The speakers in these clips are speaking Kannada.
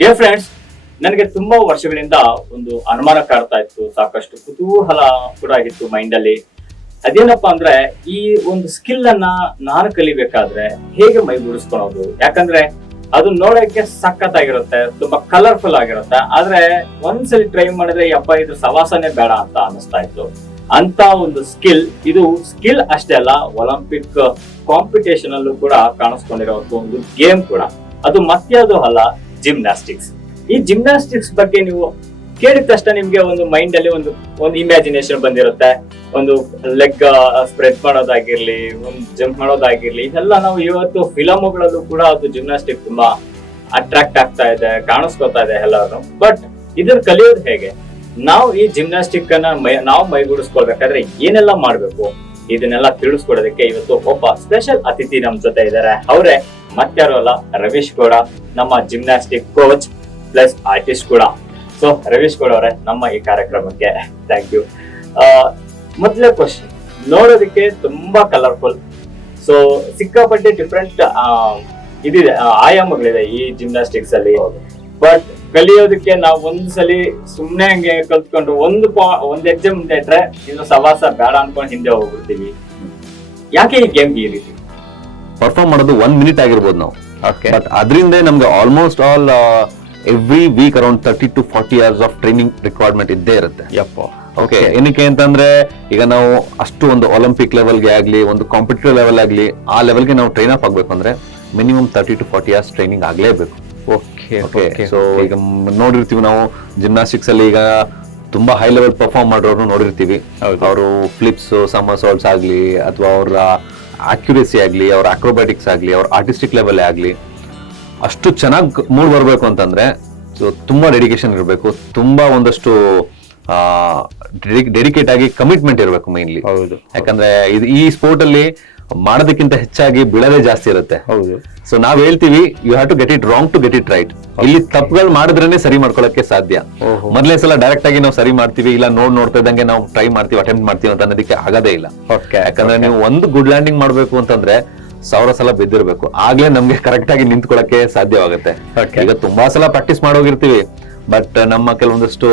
ಡಿಯರ್ ಫ್ರೆಂಡ್ಸ್, ನನಗೆ ತುಂಬಾ ವರ್ಷಗಳಿಂದ ಒಂದು ಅನುಮಾನ ಕಾಡ್ತಾ ಇತ್ತು, ಸಾಕಷ್ಟು ಕುತೂಹಲ ಕೂಡ ಆಗಿತ್ತು ಮೈಂಡ್ ಅಲ್ಲಿ. ಅದೇನಪ್ಪಾ ಅಂದ್ರೆ, ಈ ಒಂದು ಸ್ಕಿಲ್ ಅನ್ನ ನಾನು ಕಲಿಬೇಕಾದ್ರೆ ಹೇಗೆ ಮೈಗೂಡಿಸ್ಕೊಳ್ಳೋದು? ಯಾಕಂದ್ರೆ ಅದು ನೋಡಕ್ಕೆ ಸಖತ್ತಾಗಿರುತ್ತೆ, ತುಂಬಾ ಕಲರ್ಫುಲ್ ಆಗಿರುತ್ತೆ. ಆದ್ರೆ ಒಂದ್ಸಲಿ ಟ್ರೈ ಮಾಡಿದ್ರೆ ಯಪ್ಪ ಇದ್ರ ಸವಾಸನೆ ಬೇಡ ಅಂತ ಅನಿಸ್ತಾ ಇತ್ತು. ಅಂತ ಒಂದು ಸ್ಕಿಲ್, ಇದು ಸ್ಕಿಲ್ ಅಷ್ಟೇ ಅಲ್ಲ, ಒಲಿಂಪಿಕ್ ಕಾಂಪಿಟೇಷನ್ ಅಲ್ಲೂ ಕೂಡ ಕಾಣಿಸ್ಕೊಂಡಿರೋ ಒಂದು ಗೇಮ್ ಕೂಡ. ಅದು ಮತ್ಯಾವುದು ಅಲ್ಲ, ಜಿಮ್ನಾಸ್ಟಿಕ್ಸ್. ಈ ಜಿಮ್ನಾಸ್ಟಿಕ್ಸ್ ಬಗ್ಗೆ ನೀವು ಕೇಳಿದ ತಕ್ಷಣ ನಿಮ್ಗೆ ಒಂದು ಮೈಂಡ್ ಅಲ್ಲಿ ಒಂದು ಇಮ್ಯಾಜಿನೇಷನ್ ಬಂದಿರುತ್ತೆ. ಒಂದು ಲೆಗ್ ಸ್ಪ್ರೆಡ್ ಮಾಡೋದಾಗಿರ್ಲಿ, ಒಂದು ಜಂಪ್ ಮಾಡೋದಾಗಿರ್ಲಿ, ಇದೆಲ್ಲ ನಾವು ಇವತ್ತು ಫಿಲಮ್ಗಳಲ್ಲೂ ಕೂಡ ಅದು ಜಿಮ್ನಾಸ್ಟಿಕ್ ತುಂಬಾ ಅಟ್ರಾಕ್ಟ್ ಆಗ್ತಾ ಇದೆ, ಕಾಣಿಸ್ಕೊತಾ ಇದೆ ಎಲ್ಲರೂ. ಬಟ್ ಇದನ್ನ ಕಲಿಯೋದು ಹೇಗೆ? ನಾವು ಈ ಜಿಮ್ನಾಸ್ಟಿಕ್ ಅನ್ನ ನಾವು ಮೈಗೂಡಿಸ್ಕೊಳ್ಬೇಕಾದ್ರೆ ಏನೆಲ್ಲ ಮಾಡ್ಬೇಕು, ಇದನ್ನೆಲ್ಲ ತಿಳಿಸ್ಕೊಡೋದಕ್ಕೆ ಇವತ್ತು ಒಬ್ಬ ಸ್ಪೆಷಲ್ ಅತಿಥಿ ನಮ್ ಜೊತೆ ಇದ್ದಾರೆ. ಅವರೇ ಮತ್ತಾರು ಅಲ್ಲ, ರವೀಶ್ ಗೌಡ, ನಮ್ಮ ಜಿಮ್ನಾಸ್ಟಿಕ್ ಕೋಚ್ ಪ್ಲಸ್ ಆರ್ಟಿಸ್ಟ್ ಕೂಡ. ಸೊ ರವೀಶ್ ಗೌಡ ಅವರೇ, ನಮ್ಮ ಈ ಕಾರ್ಯಕ್ರಮಕ್ಕೆ ಥ್ಯಾಂಕ್ ಯು. ಮೊದಲೇ ಕ್ವಶನ್, ನೋಡೋದಕ್ಕೆ ತುಂಬಾ ಕಲರ್ಫುಲ್, ಸೊ ಸಿಕ್ಕಾಪಟ್ಟೆ ಡಿಫ್ರೆಂಟ್ ಇದಿದೆ, ಆಯಾಮಗಳಿದೆ ಈ ಜಿಮ್ನಾಸ್ಟಿಕ್ಸ್ ಅಲ್ಲಿ. ಬಟ್ ಕಲಿಯೋದಕ್ಕೆ ನಾವು ಒಂದ್ಸಲಿ ಸುಮ್ನೆ ಹಂಗೆ ಕಲ್ತ್ಕೊಂಡು ಒಂದ್ ಹೆಜ್ಜೆ ಮುಂದೆ ಇಟ್ರೆ ಇನ್ನು ಸವಾಸ ಬೇಡ ಅನ್ಕೊಂಡು ಹಿಂದೆ ಹೋಗ್ಬಿಡ್ತೀವಿ. ಯಾಕೆ ಈ ಗೇಮ್ ಈ ರೀತಿ? ಪರ್ಫಾರ್ಮ್ ಮಾಡೋದು 1 minute ಆಗಿರ್ಬೋದು ನಾವು, ಬಟ್ ಅದರಿಂದ ನಮ್ಗೆ almost all every week around 30 to 40 hours of training requirement ಇದ್ದೇ ಇರುತ್ತೆ. ಓಕೆ, ಏನಕ್ಕೆ ಅಂತಂದ್ರೆ ಈಗ ನಾವು ಅಷ್ಟು ಒಂದು ಒಲಿಂಪಿಕ್ ಲೆವೆಲ್ಗೆ ಆಗ್ಲಿ, ಒಂದು ಕಾಂಪಿಟೇಟಿವ್ ಲೆವೆಲ್ ಆಗ್ಲಿ, ಆ ಲೆವೆಲ್ಗೆ ನಾವು ಟ್ರೈನ್ ಅಪ್ ಆಗ್ಬೇಕು ಅಂದ್ರೆ ಮಿನಿಮಮ್ 30 to 40 hours ಟ್ರೈನಿಂಗ್ ಆಗ್ಲೇಬೇಕು. ಸೊ ಈಗ ನೋಡಿರ್ತೀವಿ ನಾವು ಜಿಮ್ನಾಸ್ಟಿಕ್ಸ್ ಅಲ್ಲಿ, ಈಗ ತುಂಬಾ ಹೈ ಲೆವೆಲ್ ಪರ್ಫಾರ್ಮ್ ಮಾಡೋರ್ನು ನೋಡಿರ್ತೀವಿ. ಅವರು ಫ್ಲಿಪ್ಸ್, ಸಮರ್ಸಾಲ್ಟ್ಸ್ ಆಗ್ಲಿ, ಅಥವಾ ಅವರ ಅಕ್ಯುರೇಸಿ ಆಗ್ಲಿ, ಅವ್ರ ಅಕ್ರೋಬ್ಯಾಟಿಕ್ಸ್ ಆಗ್ಲಿ, ಅವ್ರ ಆರ್ಟಿಸ್ಟಿಕ್ ಲೆವೆಲ್ ಆಗ್ಲಿ, ಅಷ್ಟು ಚೆನ್ನಾಗಿ ಮೂಡ್ ಬರ್ಬೇಕು ಅಂತಂದ್ರೆ ಸೊ ತುಂಬಾ ಡೆಡಿಕೇಶನ್ ಇರಬೇಕು, ತುಂಬಾ ಒಂದಷ್ಟು ಡೆಡಿಕೇಟ್ ಆಗಿ ಕಮಿಟ್ಮೆಂಟ್ ಇರಬೇಕು ಮೈನ್ಲಿ. ಯಾಕಂದ್ರೆ ಈ ಸ್ಪೋರ್ಟ್ ಅಲ್ಲಿ ಮಾಡೋದಕ್ಕಿಂತ ಹೆಚ್ಚಾಗಿ ಬೀಳೋದೇ ಜಾಸ್ತಿ ಇರುತ್ತೆ. ಸೊ ನಾವ್ ಹೇಳ್ತೀವಿ, you have to get it wrong to get it right. ಇಲ್ಲಿ ತಪ್ಪುಗಳು ಮಾಡಿದ್ರೇನೆ ಸರಿ ಮಾಡ್ಕೊಳಕ್ಕೆ ಸಾಧ್ಯ. ಮೊದಲೇ ಸಲ ಡೈರೆಕ್ಟ್ ಆಗಿ ನಾವು ಸರಿ ಮಾಡ್ತೀವಿ, ಇಲ್ಲ ನೋಡ್ತಾ ಇದ್ದಂಗೆ ನಾವು ಟ್ರೈ ಮಾಡ್ತೀವಿ, ಅಟೆಂಪ್ಟ್ ಮಾಡ್ತೀವಿ ಅಂತ ಅನ್ನೋದಕ್ಕೆ ಆಗದೇ ಇಲ್ಲ. ಯಾಕಂದ್ರೆ ನೀವು ಒಂದು ಗುಡ್ ಲ್ಯಾಂಡಿಂಗ್ ಮಾಡ್ಬೇಕು ಅಂತಂದ್ರೆ 1000 ಸಲ ಬಿದ್ದಿರ್ಬೇಕು, ಆಗ್ಲೇ ನಮ್ಗೆ ಕರೆಕ್ಟ್ ಆಗಿ ನಿಂತ್ಕೊಳಕ್ಕೆ ಸಾಧ್ಯವಾಗುತ್ತೆ. ಈಗ ತುಂಬಾ ಸಲ ಪ್ರಾಕ್ಟೀಸ್ ಮಾಡೋಗಿರ್ತೀವಿ, ಬಟ್ ನಮ್ಮ ಕೆಲವೊಂದಷ್ಟು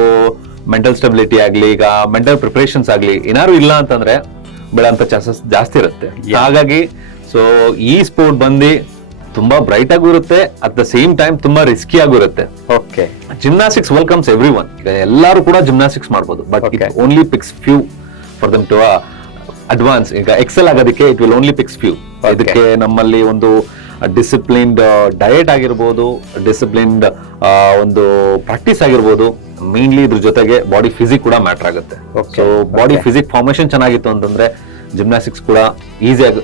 ಮೆಂಟಲ್ ಸ್ಟೆಬಿಲಿಟಿ ಆಗ್ಲಿ, ಈಗ ಮೆಂಟಲ್ ಪ್ರಿಪರೇಷನ್ಸ್ ಆಗ್ಲಿ ಏನಾದ್ರು ಇಲ್ಲ ಅಂತಂದ್ರೆ ಬೆಳೆಯಂತ ಚಾನ್ಸಸ್ ಜಾಸ್ತಿ ಇರುತ್ತೆ. ಹಾಗಾಗಿ ಸೊ ಈ ಸ್ಪೋರ್ಟ್ ಬಂದು ತುಂಬಾ ಬ್ರೈಟ್ ಆಗೂ ಇರುತ್ತೆ, ಅಟ್ ದ ಸೇಮ್ ಟೈಮ್ ತುಂಬಾ ರಿಸ್ಕಿ ಆಗೂ ಇರುತ್ತೆ. Gymnastics welcomes everyone. ಈಗ ಎಲ್ಲರೂ ಕೂಡ ಜಿಮ್ನಾಸ್ಟಿಕ್ಸ್ ಮಾಡ್ಬೋದು, but it only picks few for them to advance. ಈಗ ಎಕ್ಸೆಲ್ ಆಗೋದಕ್ಕೆ it will only picks few. ಇದಕ್ಕೆ ನಮ್ಮಲ್ಲಿ ಒಂದು ಡಿಸಿಪ್ಲಿನ್ಡ್ ಡಯಟ್ ಆಗಿರ್ಬೋದು, ಡಿಸಿಪ್ಲಿನ್ಡ್ ಒಂದು ಪ್ರಾಕ್ಟೀಸ್ ಆಗಿರ್ಬೋದು, ಮೇನ್ಲಿ ಇದ್ರ ಜೊತೆಗೆ ಬಾಡಿ ಫಿಸಿಕ್ ಕೂಡ ಮ್ಯಾಟರ್ ಆಗುತ್ತೆ. ಸೊ ಬಾಡಿ ಫಿಸಿಕ್ ಫಾರ್ಮೇಶನ್ ಚೆನ್ನಾಗಿತ್ತು ಅಂತಂದ್ರೆ ಜಿಮ್ನಾಸ್ಟಿಕ್ಸ್ ಕೂಡ ಈಸಿಯಾಗಿ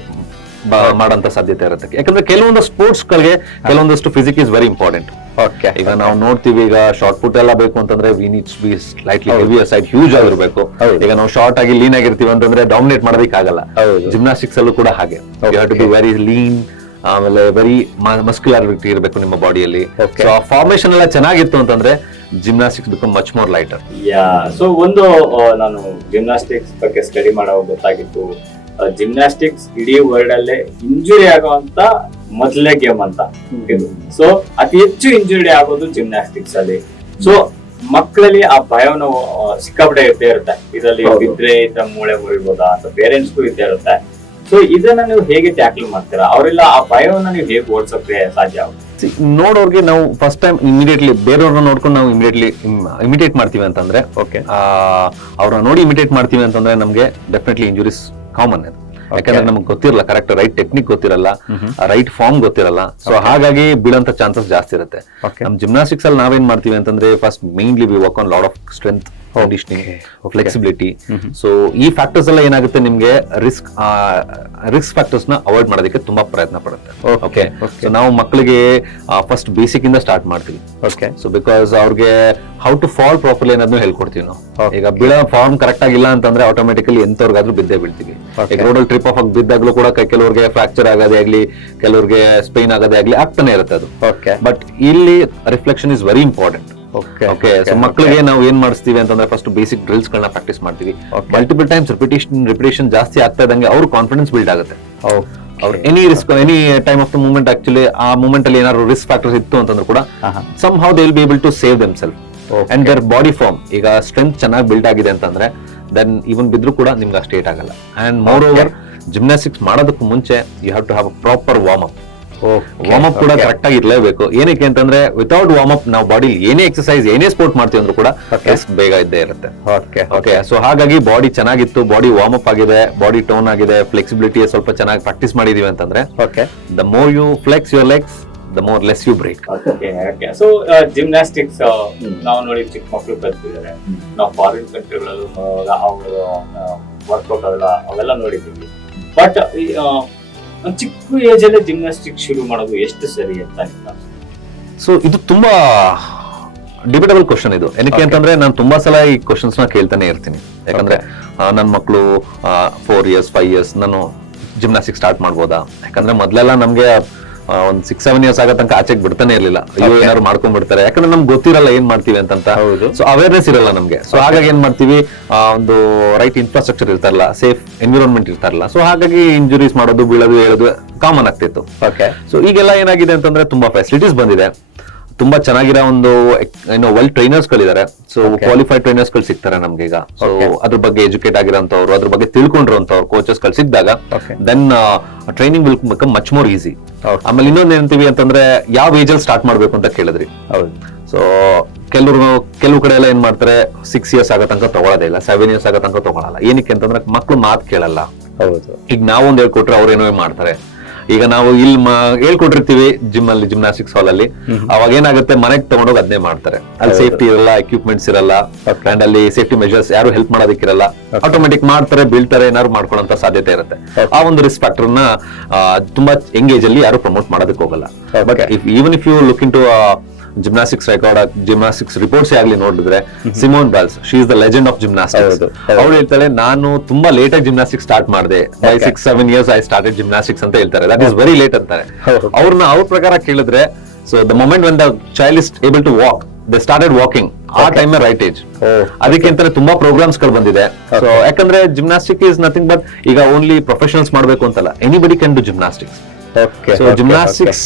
ಮಾಡೋಂತ ಸಾಧ್ಯತೆ ಇರುತ್ತೆ. ಯಾಕಂದ್ರೆ ಕೆಲವೊಂದು ಸ್ಪೋರ್ಟ್ಸ್ ಗಳಿಗೆ ಕೆಲವೊಂದಷ್ಟು ಫಿಸಿಕ್ ಇಸ್ ವೆರಿ ಇಂಪಾರ್ಟೆಂಟ್. ಈಗ ನಾವು ನೋಡ್ತೀವಿ, ಈಗ ಶಾರ್ಟ್ ಪುಟ್ ಎಲ್ಲ ಬೇಕು ಅಂತಂದ್ರೆ we needs be slightly heavier side, huge ಆಗಿರ್ಬೇಕು. ಈಗ ನಾವು ಶಾರ್ಟ್ ಆಗಿ ಲೀನ್ ಆಗಿರ್ತೀವಿ ಅಂತಂದ್ರೆ ಡಾಮಿನೇಟ್ ಮಾಡೋದಕ್ಕೆ ಆಗಲ್ಲ. ಜಿಮ್ನಾಸ್ಟಿಕ್ಸ್ ಅಲ್ಲೂ ಕೂಡ ಹಾಗೆ, you have to be very lean, ಆಮೇಲೆ ವೆರಿ ಮಸ್ಕ್ಯುಲಾರಿಟಿ ಇರಬೇಕು ನಿಮ್ಮ ಬಾಡಿಯಲ್ಲಿ. ಸೊ ಆ ಫಾರ್ಮೇಶನ್ ಎಲ್ಲ ಚೆನ್ನಾಗಿತ್ತು ಅಂತಂದ್ರೆ gymnastics become much more lighter. So ಒಂದು ನಾನು ಜಿಮ್ನಾಸ್ಟಿಕ್ಸ್ ಬಗ್ಗೆ ಸ್ಟಡಿ ಮಾಡೋ ಗೊತ್ತಾಗಿತ್ತು, ಜಿಮ್ನಾಸ್ಟಿಕ್ಸ್ ಇಡೀ ವರ್ಲ್ಡ್ ಅಲ್ಲೇ ಇಂಜುರಿ ಆಗುವಂತ ಮೊದಲೇ ಗೇಮ್ ಅಂತ ಇದು. ಸೊ ಅತಿ ಹೆಚ್ಚು ಇಂಜುರಿ ಆಗೋದು ಜಿಮ್ನಾಸ್ಟಿಕ್ಸ್ ಅಲ್ಲಿ. ಸೊ ಮಕ್ಕಳಲ್ಲಿ ಆ ಭಯವನ್ನು ಸಿಕ್ಕಾಪಟ್ಟೆ ಇದ್ದೇ ಇರುತ್ತೆ, ಇದರಲ್ಲಿ ಬಿದ್ರೆ ಇದ್ರ ಮೂಳೆ ಮುರಿಬೋದಾ ಅಂತ ಪೇರೆಂಟ್ಸ್ಗೂ ಇದ್ದೇ ಇರುತ್ತೆ. ಸೊ ಇದನ್ನ ನೀವು ಹೇಗೆ ಟ್ಯಾಕಲ್ ಮಾಡ್ತೀರಾ? ಅವರೆಲ್ಲ ಆ ಭಯವನ್ನ ನೀವು ಹೇಗೆ ಓಡಿಸೋಕೆ ಸಾಧ್ಯ ಆಗುತ್ತೆ? ನೋಡೋರ್ಗೆ ನಾವು ಫಸ್ಟ್ ಟೈಮ್ ಇಮಿಡಿಯೇಟ್ಲಿ ಬೇರೆಯವ್ರನ್ನ ನೋಡ್ಕೊಂಡು ನಾವು ಇಮಿಡಿಯೇಟ್ ಮಾಡ್ತೀವಿ ಅಂತಂದ್ರೆ, ಅವ್ರನ್ನ ನೋಡಿ ಇಮಿಡಿಯೇಟ್ ಮಾಡ್ತೀವಿ ಅಂತಂದ್ರೆ ನಮ್ಗೆ ಡೆಫಿನೆಟ್ಲಿ ಇಂಜುರೀಸ್ ಕಾಮನ್. ಯಾಕಂದ್ರೆ ನಮ್ಗೆ ಗೊತ್ತಿರಲ್ಲ, ಕರೆಕ್ಟ್ ರೈಟ್ ಟೆಕ್ನಿಕ್ ಗೊತ್ತಿರಲ್ಲ, ರೈಟ್ ಫಾರ್ಮ್ ಗೊತ್ತಿರಲ್ಲ. ಸೊ ಹಾಗಾಗಿ ಬೀಳಂತ ಚಾನ್ಸಸ್ ಜಾಸ್ತಿ ಇರುತ್ತೆ. ನಮ್ ಜಿಮ್ನಾಸ್ಟಿಕ್ಸ್ ಅಲ್ಲಿ ನಾವೇನ್ ಮಾಡ್ತೀವಿ ಅಂತಂದ್ರೆ, first mainly we work on lot of strength, conditioning, flexibility. So ಈ ಫ್ಯಾಕ್ಟರ್ಸ್ ಎಲ್ಲ ಏನಾಗುತ್ತೆ, ನಿಮ್ಗೆ ರಿಸ್ಕ್ ಫ್ಯಾಕ್ಟರ್ಸ್ ನ ಅವಾಯ್ಡ್ ಮಾಡೋದಕ್ಕೆ ತುಂಬಾ ಪ್ರಯತ್ನ ಪಡುತ್ತೆ. ಓಕೆ, ಸೊ ನಾವು ಮಕ್ಕಳಿಗೆ ಫಸ್ಟ್ ಬೇಸಿಕ್ ಇಂದ ಸ್ಟಾರ್ಟ್ ಮಾಡ್ತೀವಿ. ಸೊ ಬಿಕಾಸ್ ಅವ್ರಿಗೆ ಹೌ ಟು ಫಾಲ್ ಪ್ರಾಪರ್ಲಿ ಅನ್ನೋದನ್ನ ಹೇಳ್ಕೊಡ್ತೀವಿ ನಾವು. ಈಗ ಬೀಳೋ ಫಾರ್ಮ್ ಕರೆಕ್ಟ್ ಆಗಿಲ್ಲ ಅಂತಂದ್ರೆ ಆಟೋಮೆಟಿಕಲಿ ಎಂತವ್ರಿಗಾದ್ರೂ ಬಿದ್ದೇ ಬೀಳ್ತೀವಿ. ಈಗ ರೋಡಲ್ಲಿ ಟ್ರಿಪ್ ಆಫ್ ಆಗಿ ಬಿದ್ದಾಗ್ಲೂ ಕೂಡ ಕೆಲವ್ರಿಗೆ ಫ್ರಾಕ್ಚರ್ ಆಗೋದೇ ಆಗ್ಲಿ, ಕೆಲವ್ರಿಗೆ ಸ್ಪೈನ್ ಆಗೋದೇ ಆಗ್ಲಿ ಆಗ್ತಾನೆ ಇರುತ್ತೆ ಅದು. ಬಟ್ ಇಲ್ಲಿ reflection is very important. Okay, so ಮಕ್ಕಳಿಗೆ ನಾವು ಏನ್ ಮಾಡಿಸ್ತೀವಿ ಅಂತಂದ್ರೆ ಫಸ್ಟ್ ಬೇಸಿಕ್ ಡ್ರಿಲ್ಸ್ ಗಳನ್ನ ಪ್ರಾಕ್ಟೀಸ್ ಮಾಡ್ತೀವಿ. ಮಲ್ಟಿಪಲ್ ಟೈಮ್ಸ್ ರಿಪಿಟೇಷನ್ ಜಾಸ್ತಿ ಆಗ್ತಾ ಇದ್ದಂಗೆ ಅವ್ರ ಕಾನ್ಫಿಡೆನ್ಸ್ ಬಿಲ್ಡ್ ಆಗುತ್ತೆ. ಅವ್ರು any time of the moment actually ಆ ಮೂಮೆಂಟ್ ಅಲ್ಲಿ ಏನಾದ್ರು ರಿಸ್ಕ್ ಫ್ಯಾಕ್ಟರ್ಸ್ ಇತ್ತು ಅಂತಂದ್ರೆ ಕೂಡ somehow they will be able to save them self and their body form. ಈಗ ಸ್ಟ್ರೆಂತ್ ಚೆನ್ನಾಗಿ ಬಿಲ್ಡ್ ಆಗಿದೆ ಅಂತಂದ್ರೆ ದೆನ್ ಇವನ್ ಬಿದ್ರು ಕೂಡ ನಿಮ್ಗೆ ಅಷ್ಟು ಏಟ್ ಆಗಲ್ಲ. ಅಂಡ್ ಮೋರ್ ಓವರ್ ಜಿಮ್ನಾಸ್ಟಿಕ್ಸ್ ಮಾಡೋದಕ್ಕೂ ಮುಂಚೆ you have to have a proper warm up. Warm up ಕೂಡ ಕರೆಕ್ಟ್ ಆಗಿ ಇರಲೇಬೇಕು. ಏನಕ್ಕೆ ಅಂತಂದ್ರೆ ವಿತೌಟ್ ವಾರ್ಮ್ ಅಪ್ ನಾವು ಬಾಡಿ ಏನೇ ಎಕ್ಸರ್ಸೈಸ್ ಏನೇ ಸ್ಪೋರ್ಟ್ ಮಾಡ್ತೀವಿ ಅಂದ್ರೂ ಕೂಡ ರಿಸ್ಕ್ ಬೇಗ ಇದ್ದೇ ಇರುತ್ತೆ. ಓಕೆ, ಸೊ ಹಾಗಾಗಿ ಬಾಡಿ ಚೆನ್ನಾಗಿತ್ತು, ಬಾಡಿ ವಾರ್ಮ್ ಅಪ್ ಆಗಿದೆ, ಬಾಡಿ ಟೋನ್ ಆಗಿದೆ, ಫ್ಲೆಕ್ಸಿಬಿಲಿಟಿ ಸ್ವಲ್ಪ ಚೆನ್ನಾಗಿ ಪ್ರಾಕ್ಟೀಸ್ ಮಾಡಿದೀವಿ ಅಂತಂದ್ರೆ the more you flex your legs the more less you break. So gymnastics ನಾವು ನೋಡಿ ಚಿಕ್ಕ ಮಕ್ಕಳು ಕಲ್ತಿದ್ದಾರೆ, ನಾವು ಫಾರಿನ್ ಕಂಟ್ರಿಗಳಲ್ಲೂ ಅವರು ವರ್ಕೌಟ್ ಅವೆಲ್ಲ ನೋಡಿದ್ದೀವಿ. ಬಟ್ ಚಿಕ್ಕ ಏಜ್ ಅಲ್ಲೇ ಜಿಮ್ನಾಸ್ಟಿಕ್ ಶುರು ಮಾಡೋದು ಎಷ್ಟು ಸರಿ ಅಂತ? ಸೊ ಇದು ತುಂಬಾ ಡಿಬೇಟಬಲ್ ಕ್ವಶನ್ ಇದು. ಏನಕ್ಕೆ ಅಂತಂದ್ರೆ ನಾನು ತುಂಬಾ ಸಲ ಈ ಕ್ವಶನ್ಸ್ ನ ಕೇಳ್ತಾನೆ ಇರ್ತೀನಿ. ಯಾಕಂದ್ರೆ ನನ್ನ ಮಕ್ಕಳು 4 years 5 years ನಾನು ಜಿಮ್ನಾಸ್ಟಿಕ್ ಸ್ಟಾರ್ಟ್ ಮಾಡ್ಬೋದಾ? ಯಾಕಂದ್ರೆ ಮೊದ್ಲೆಲ್ಲ ನಮ್ಗೆ ಒಂದ್ 6-7 years ಆಗೋ ತನಕ ಆಚೆಗೆ ಬಿಡ್ತಾನೆ ಇರ್ಲಿಲ್ಲ. ಅಯ್ಯೋ ಏನಾದ್ರು ಮಾಡ್ಕೊಂಡ್ ಬಿಡ್ತಾರೆ, ಯಾಕಂದ್ರೆ ನಮ್ಗೆ ಗೊತ್ತಿರಲ್ಲ ಏನ್ ಮಾಡ್ತೀವಿ ಅಂತ. ಸೊ ಅವೇರ್ನೆಸ್ ಇರಲ್ಲ ನಮ್ಗೆ. ಸೊ ಹಾಗಾಗಿ ಏನ್ ಮಾಡ್ತೀವಿ, ಒಂದು ರೈಟ್ ಇನ್ಫ್ರಾಸ್ಟ್ರಕ್ಚರ್ ಇರ್ತಾರಲ್ಲ, ಸೇಫ್ ಎನ್ವಿರಾನ್ಮೆಂಟ್ ಇರ್ತಾರಲ್ಲ, ಸೊ ಹಾಗಾಗಿ ಇಂಜುರೀಸ್ ಮಾಡೋದು, ಬೀಳೋದು, ಹೇಳೋದು ಕಾಮನ್ ಆಗ್ತಿತ್ತು. ಸೊ ಈಗೆಲ್ಲ ಏನಾಗಿದೆ ಅಂತಂದ್ರೆ ತುಂಬಾ ಫೆಸಿಲಿಟೀಸ್ ಬಂದಿದೆ, ತುಂಬಾ ಚೆನ್ನಾಗಿರೋ ಒಂದು ವೆಲ್ ಟ್ರೈನರ್ಸ್ ಗಳಿದ್ದಾರೆ. ಸೊ ಕ್ವಾಲಿಫೈಡ್ ಟ್ರೈನರ್ಸ್ ಗಳು ಸಿಗ್ತಾರೆ ನಮ್ಗೆ ಈಗ. ಸೊ ಅದ್ರ ಬಗ್ಗೆ ಎಜುಕೇಟ್ ಆಗಿರೋಂಥವ್ರು, ಅದ್ರ ಬಗ್ಗೆ ತಿಳ್ಕೊಂಡಿರೋಂಥವ್ರು ಕೋಚಸ್ ಗಳು ಸಿಕ್ಕಿದಾಗ then training will become much more easy. ಆಮೇಲೆ ಇನ್ನೊಂದ್ ಏನಂತೀವಿ ಅಂತಂದ್ರೆ ಯಾವ ಏಜ್ ಅಲ್ಲಿ ಸ್ಟಾರ್ಟ್ ಮಾಡ್ಬೇಕು ಅಂತ ಕೇಳಿದ್ರಿ. ಸೊ ಕೆಲವು ಕಡೆ ಎಲ್ಲ ಏನ್ ಮಾಡ್ತಾರೆ 6 years ಆಗೋ ತನಕ ತಗೊಳ್ಳೋದೇ ಇಲ್ಲ, 7 years ಆಗೋ ತನಕ ತಗೊಳಲ್ಲ. ಏನಕ್ಕೆ ಅಂತಂದ್ರೆ ಮಕ್ಳು ಮಾತು ಕೇಳಲ್ಲ. ಈಗ ನಾವೊಂದ್ ಹೇಳ್ಕೊಟ್ರೆ ಅವ್ರು ಏನೋ ಮಾಡ್ತಾರೆ. ಈಗ ನಾವು ಇಲ್ಲಿ ಹೇಳ್ಕೊಟ್ಟಿರ್ತೀವಿ ಜಿಮ್ನಾಸ್ಟಿಕ್ಸ್ ಹಾಲ್ ಅಲ್ಲಿ, ಅವಾಗ ಏನಾಗುತ್ತೆ ಮನೆಗೆ ತಗೊಂಡೋಗಿ ಅದನ್ನೇ ಮಾಡ್ತಾರೆ. ಅಲ್ಲಿ ಸೇಫ್ಟಿ ಇರಲ್ಲ, ಎಕ್ವಿಪ್ಮೆಂಟ್ಸ್ ಇರಲ್ಲ, ಅಂಡ್ ಅಲ್ಲಿ ಸೇಫ್ಟಿ ಮೆಜರ್ಸ್ ಯಾರು ಹೆಲ್ಪ್ ಮಾಡೋದಕ್ಕಿರಲ್ಲ. ಆಟೋಮೆಟಿಕ್ ಮಾಡ್ತಾರೆ, ಬೀಳ್ತಾರೆ, ಏನಾದ್ರು ಮಾಡ್ಕೊಳ್ಳೋ ಸಾಧ್ಯತೆ ಇರುತ್ತೆ. ಆ ಒಂದು ರಿಸ್ಕ್ ಫ್ಯಾಕ್ಟರ್ ನ ತುಂಬಾ ಯಂಗ್ ಏಜ್ ಅಲ್ಲಿ ಯಾರು ಪ್ರಮೋಟ್ ಮಾಡೋದಕ್ಕೆ ಹೋಗಲ್ಲ. But even if you look in to gymnastics record, gymnastics reports ಆಗ್ಲಿ ನೋಡಿದ್ರೆ, Simone Biles, she is the legend of gymnastics. ಅವ್ರು ಹೇಳ್ತಾರೆ ನಾನು ತುಂಬಾ ಲೇಟ್ ಆಗಿ ಜಿಮ್ನಾಸ್ಟಿಕ್ಸ್ ಸ್ಟಾರ್ಟ್ ಮಾಡಿದೆ, by 6-7 years I started gymnastics ಅಂತ ಹೇಳ್ತಾರೆ. ದಟ್ ಇಸ್ ವೆರಿ ಲೇಟ್ ಅಂತಾರೆ. ಅವ್ರ ಪ್ರಕಾರ ಕೇಳಿದ್ರೆ, so the moment when the child is able to walk, they started walking, ಆ ಟೈಮ್ ರೈಟ್ ಏಜ್. ಅದಕ್ಕೆ ಅಂತಾನೆ ತುಂಬಾ ಪ್ರೋಗ್ರಾಮ್ಸ್ ಗಳು ಬಂದಿದೆ. ಸೊ ಯಾಕಂದ್ರೆ ಜಿಮ್ನಾಸ್ಟಿಕ್ ಇಸ್ ನಥಿಂಗ್ ಬಟ್ ಈಗ ಓನ್ಲಿ ಪ್ರೊಫೆಷನಲ್ಸ್ ಮಾಡ್ಬೇಕು ಅಂತಲ್ಲ, anybody can do gymnastics. So gymnastics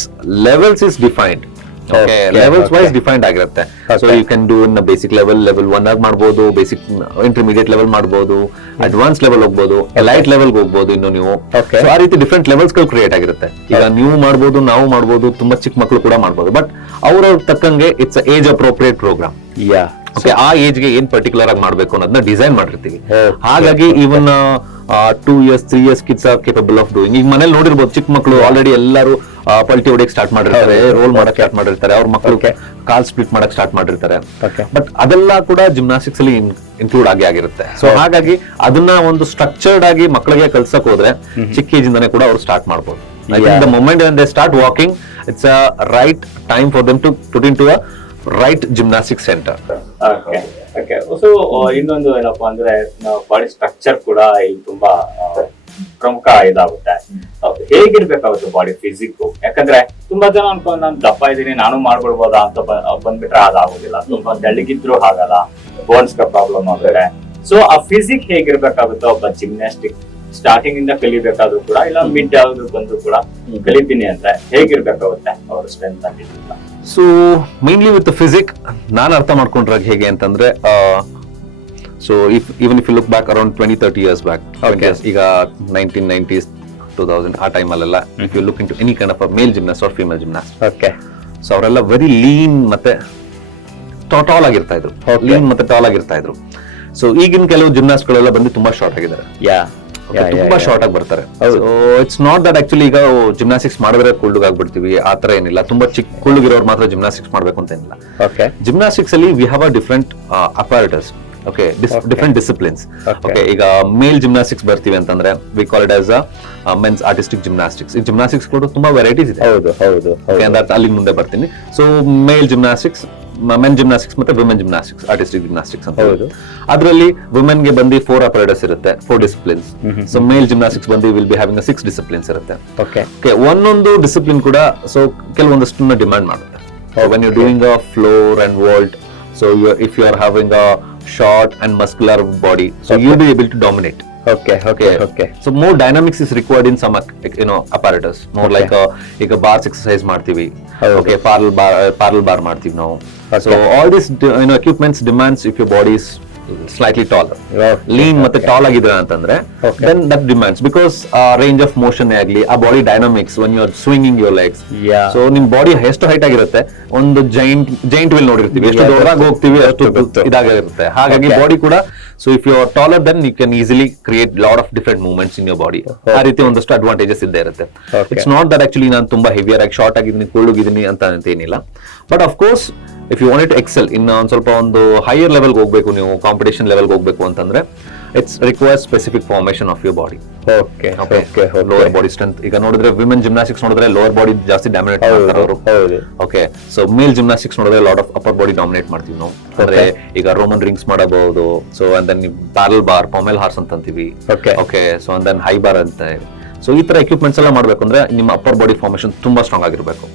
levels is defined. Levels wise defined ಆಗಿರುತ್ತೆ. So you can do in basic level 1 ಆಗಿ ಮಾಡ್ಬೋದು, ಬೇಸಿಕ್ ಇಂಟರ್ಮೀಡಿಯೇಟ್ ಲೆವೆಲ್ ಮಾಡ್ಬೋದು, ಅಡ್ವಾನ್ಸ್ ಲೆವೆಲ್ ಹೋಗ್ಬೋದು, ಲೈಟ್ ಲೆವೆಲ್ ಹೋಗ್ಬೋದು. ಇನ್ನು ನೀವು ಆ ರೀತಿ ಡಿಫ್ರೆಂಟ್ ಲೆವೆಲ್ಸ್ ಗಳು ಕ್ರಿಯೇಟ್ ಆಗಿರುತ್ತೆ. ಈಗ ನೀವು ಮಾಡ್ಬೋದು, ನಾವು ಮಾಡ್ಬೋದು, ತುಂಬಾ ಚಿಕ್ಕ ಮಕ್ಕಳು ಕೂಡ ಮಾಡ್ಬೋದು. ಬಟ್ ಅವ್ರವ್ರ ತಕ್ಕಂಗೆ ಇಟ್ಸ್ ಏಜ್ ಅಪ್ರೋಪ್ರಿಯೇಟ್ ಪ್ರೋಗ್ರಾಮ್. ಆ ಏಜ್ ಗೆ ಏನ್ ಪರ್ಟಿಕ್ಯುಲರ್ ಆಗಿ ಮಾಡ್ಬೇಕು ಅನ್ನೋದನ್ನ ಡಿಸೈನ್ ಮಾಡಿರ್ತೀವಿ. ಹಾಗಾಗಿ ಇವನ್ 2 years 3 years kids R capable of doing. ಈಗ ಮನೇಲಿ ನೋಡಿರ್ಬೋದು ಚಿಕ್ಕ ಮಕ್ಕಳು ಆಲ್ರೆಡಿ ಎಲ್ಲರೂ ಪಲ್ಟಿ ಹೊಡೆಯಕ್ ಸ್ಟಾರ್ಟ್ ಮಾಡಿರ್ತಾರೆ, ರೋಲ್ ಮಾಡಕ್ ಸ್ಟಾರ್ಟ್ ಮಾಡಿರ್ತಾರೆ, ಅವ್ರ ಮಕ್ಕಳು ಕಾಲ್ ಸ್ಪ್ಲಿಟ್ ಮಾಡಕ್ ಸ್ಟಾರ್ಟ್ ಮಾಡಿರ್ತಾರೆ. ಬಟ್ ಅದೆಲ್ಲ ಕೂಡ ಜಿಮ್ನಾಸ್ಟಿಕ್ಸ್ ಅಲ್ಲಿ ಇನ್ಕ್ಲೂಡ್ ಆಗಿರುತ್ತೆ. ಸೊ ಹಾಗಾಗಿ ಅದನ್ನ ಒಂದು ಸ್ಟ್ರಕ್ಚರ್ಡ್ ಆಗಿ ಮಕ್ಕಳಿಗೆ ಕಲ್ಸಕ್ ಹೋದ್ರೆ ಚಿಕ್ಕ ಏಜ್ ಇಂದಾನೆ ಕೂಡ ಅವ್ರು ಸ್ಟಾರ್ಟ್ ಮಾಡ್ಬೋದು. The moment when they start walking, it's a right time for them to put in to a right gymnastic centre. So ಇನ್ನೊಂದು ಏನಪ್ಪಾ ಅಂದ್ರೆ ಬಾಡಿ ಸ್ಟ್ರಕ್ಚರ್ ಕೂಡ ಇಲ್ಲಿ ತುಂಬಾ ಪ್ರಮುಖ ಇದಾಗುತ್ತೆ. ಹೇಗಿರ್ಬೇಕಾಗುತ್ತೆ ಬಾಡಿ ಫಿಸಿಕ್? ಯಾಕಂದ್ರೆ ತುಂಬಾ ಜನ ಅನ್ಕೊಂಡು ನಾನು ದಪ್ಪ ಇದೀನಿ, ನಾನು ಮಾಡ್ಬಿಡ್ಬೋದಾ ಅಂತ ಬಂದ್ಬಿಟ್ರೆ ಅದಾಗೋದಿಲ್ಲ. ತುಂಬಾ ತೆಳ್ಳಗಿದ್ರು ಆಗಲ್ಲ, ಬೋನ್ಸ್ ಪ್ರಾಬ್ಲಮ್ ಆಗುತ್ತೆ. ಸೊ ಆ ಫಿಸಿಕ್ ಹೇಗಿರ್ಬೇಕಾಗುತ್ತೆ ಒಬ್ಬ ಜಿಮ್ನಾಸ್ಟಿಕ್ ಸ್ಟಾರ್ಟಿಂಗ್ ಇಂದ ಕಲಿಬೇಕಾದ್ರೂ ಕೂಡ, ಇಲ್ಲ ಮಿಡ್ ಯಾವ್ದು ಬಂದ್ರು ಕೂಡ ಕಲಿತೀನಿ ಅಂದ್ರೆ ಹೇಗಿರ್ಬೇಕಾಗುತ್ತೆ ಅವ್ರ ಸ್ಟ್ರೆಂತ್ ಅಂತ? ಸೊ ಮೇನ್ಲಿ ವಿತ್ ಫಿಸಿಕ್ ನಾನು ಅರ್ಥ ಮಾಡ್ಕೊಂಡ್ರಾಗ ಹೇಗೆ ಅಂತಂದ್ರೆ, so even if you look back around 20-30 years back, ಈಗ 1990s 2000 ಆ ಟೈಮ್ ಅಲ್ಲೆಲ್ಲ if you look in to any kind of male gymnast or female gymnast, so ಅವರೆಲ್ಲ ವೆರಿ ಲೀನ್ ಮತ್ತೆ ಟಾಲ್ ಆಗಿರ್ತಾ ಇದ್ರು, ಲೀನ್ ಮತ್ತೆ ಟಾಲ್ ಆಗಿರ್ತಾ ಇದ್ರು. ಸೊ ಈಗಿನ ಕೆಲವು ಜಿಮ್ನಾಸ್ಟ್ ಗಳೆಲ್ಲ ಬಂದು ತುಂಬಾ ಶಾರ್ಟ್ ಆಗಿದ್ದಾರೆ, ತುಂಬಾ ಶಾರ್ಟ್ ಆಗಿ ಬರ್ತಾರೆ. ಇಟ್ಸ್ ನಾಟ್ ದಟ್ ಆಕ್ಚುಲಿ ಈಗ ಜಿಮ್ನಾಸ್ಟಿಕ್ಸ್ ಮಾಡಿದ್ರೆ ಕುಳ್ಳುಗ್ ಆಗ್ಬಿಡ್ತೀವಿ, ಆತರ ಏನಿಲ್ಲ. ತುಂಬಾ ಚಿಕ್ಕ ಕುಳ್ಳುಗಿರೋರು ಮಾತ್ರ ಜಿಮ್ನಾಸ್ಟಿಕ್ಸ್ ಮಾಡ್ಬೇಕು ಅಂತ ಏನಿಲ್ಲ. ಜಿಮ್ನಾಸ್ಟಿಕ್ಸ್ ಅಲ್ಲಿ we have a different apparatus, different disciplines. ಈಗ ಮೇಲ್ ಜಿಮ್ನಾಸ್ಟಿಕ್ಸ್ ಬರ್ತೀವಿ ಅಂತಂದ್ರೆ we call it as a men's artistic gymnastics. ಈ ಜಿಮ್ನಾಸ್ಟಿಕ್ಸ್ ಕೂಡ ತುಂಬಾ ವೆರೈಟೀಸ್ ಇದೆ. ಅಲ್ಲಿ ಮುಂದೆ ಬರ್ತೀನಿ. So male gymnastics, men gymnastics ಮತ್ತೆ ವಿಮೆನ್ ಜಿಮ್ನಾಸ್ಟಿಕ್ಸ್, ಆರ್ಟಿಸ್ಟಿಕ್ ಜಿಮ್ನಾಸ್ಟಿಕ್ಸ್ ಅಂತ. ಅದರಲ್ಲಿ ವುಮೆನ್ ಗೆ ಬಂದು 4 ಅಪರೇಟರ್ಸ್ ಇರುತ್ತೆ, 4 ಡಿಸಿಪ್ಲಿನ್ಸ್. ಸೊ ಮೇಲ್ ಜಿಮ್ನಾಸ್ಟಿಕ್ಸ್ ಬಂದು ವಿಲ್ ಬಿ ಹ್ಯಾವಿಂಗ್ 6 ಡಿಸಿಪ್ಲಿನ್ಸ್ ಇರುತ್ತೆ. ಒಂದೊಂದು ಡಿಸಿಪ್ಲಿನ್ ಕೂಡ ಸೊ ಕೆಲವೊಂದಷ್ಟು ಡಿಮ್ಯಾಂಡ್ ಮಾಡುತ್ತೆ. When you doing a floor and vault, so if you are having a short and muscular body, so you'll be able to dominate. Okay. So more dynamics is required in some apparatus. More like ಈಗ bars exercise ಮಾಡ್ತೀವಿ. Okay, parallel bar ಮಾಡ್ತೀವಿ ನಾವು. So all this equipments demands if your body is slightly taller. Lean ಮತ್ತೆ tall ಆಗಿದ್ರೆ ಅಂತಂದ್ರೆ then that demands because range of motion ಆಗಲಿ ಆ body dynamics when you are swinging your legs. So ನಿಮ್ ಬಾಡಿ ಎಷ್ಟು ಹೈಟ್ ಆಗಿರುತ್ತೆ, ಒಂದು ಜೈಂಟ್ ವೀಲ್ ನೋಡಿರ್ತೀವಿ, ಎಷ್ಟು ದೊಡ್ಡದಾಗಿ ಹೋಗ್ತೀವಿ ಅಷ್ಟು ಇದಾಗಿರುತ್ತೆ. ಹಾಗಾಗಿ ಬಾಡಿ ಕೂಡ so if you are taller then you can easily create lot of different movements in your body. ಆ ರೀತಿ ಒಂದಷ್ಟು ಅಡ್ವಾಂಟೇಜಸ್ ಇದ್ದೇ ಇರುತ್ತೆ. ಇಟ್ಸ್ ನಾಟ್ ದಟ್ ಆಕ್ಚುಲಿ ನಾನು ತುಂಬಾ ಹೆವಿಯರ್ ಆಗಿ ಶಾರ್ಟ್ ಆಗಿದ್ದೀನಿ ಕೊಳ್ಳುಗಿದ್ದೀನಿ ಅಂತ ಏನಿಲ್ಲ. But of course if you want to excel ಇನ್ನು ಒಂದ್ ಸ್ವಲ್ಪ ಒಂದು ಹೈಯರ್ ಲೆವೆಲ್ಗೆ ಹೋಗ್ಬೇಕು, ನೀವು ಕಾಂಪಿಟೇಷನ್ ಲೆವೆಲ್ಗೆ ಹೋಗ್ಬೇಕು ಅಂತಂದ್ರೆ it's requires specific formation of your body. Lower body strength. ಈಗ ನೋಡಿದ್ರೆ ವಿಮೆನ್ ಜಿಮ್ನಾಸ್ಟಿಕ್ಸ್ ನೋಡಿದ್ರೆ ಲೋವರ್ ಬಾಡಿ ಜಾಸ್ತಿ ಡಾಮಿನೇಟ್ ಮಾಡ್ತಾರೆ ಅವರು. ಓಕೆ, ಸೊ ಮೇಲ್ ಜಿಮ್ನಾಸ್ಟಿಕ್ಸ್ ನೋಡಿದ್ರೆ lot of upper body dominate ಮಾಡ್ತೀವಿ ನಾವು. ಅಂದ್ರೆ ಈಗ ರೋಮನ್ ರಿಂಗ್ಸ್ ಮಾಡಬಹುದು. So and then parallel bar, pommel horse ಅಂತ ಅಂತೀವಿ. Okay, so and then high bar ಅಂತ. ಸೊ ಈ ತರ ಎಕ್ವಿಪ್ಮೆಂಟ್ಸ್ ಎಲ್ಲ ಮಾಡ್ಬೇಕು ಅಂದ್ರೆ ನಿಮ್ಮ ಅಪ್ಪರ್ ಬಾಡಿ ಫಾರ್ಮೇಶನ್ ತುಂಬಾ ಸ್ಟ್ರಾಂಗ್ ಆಗಿರ್ಬೇಕು.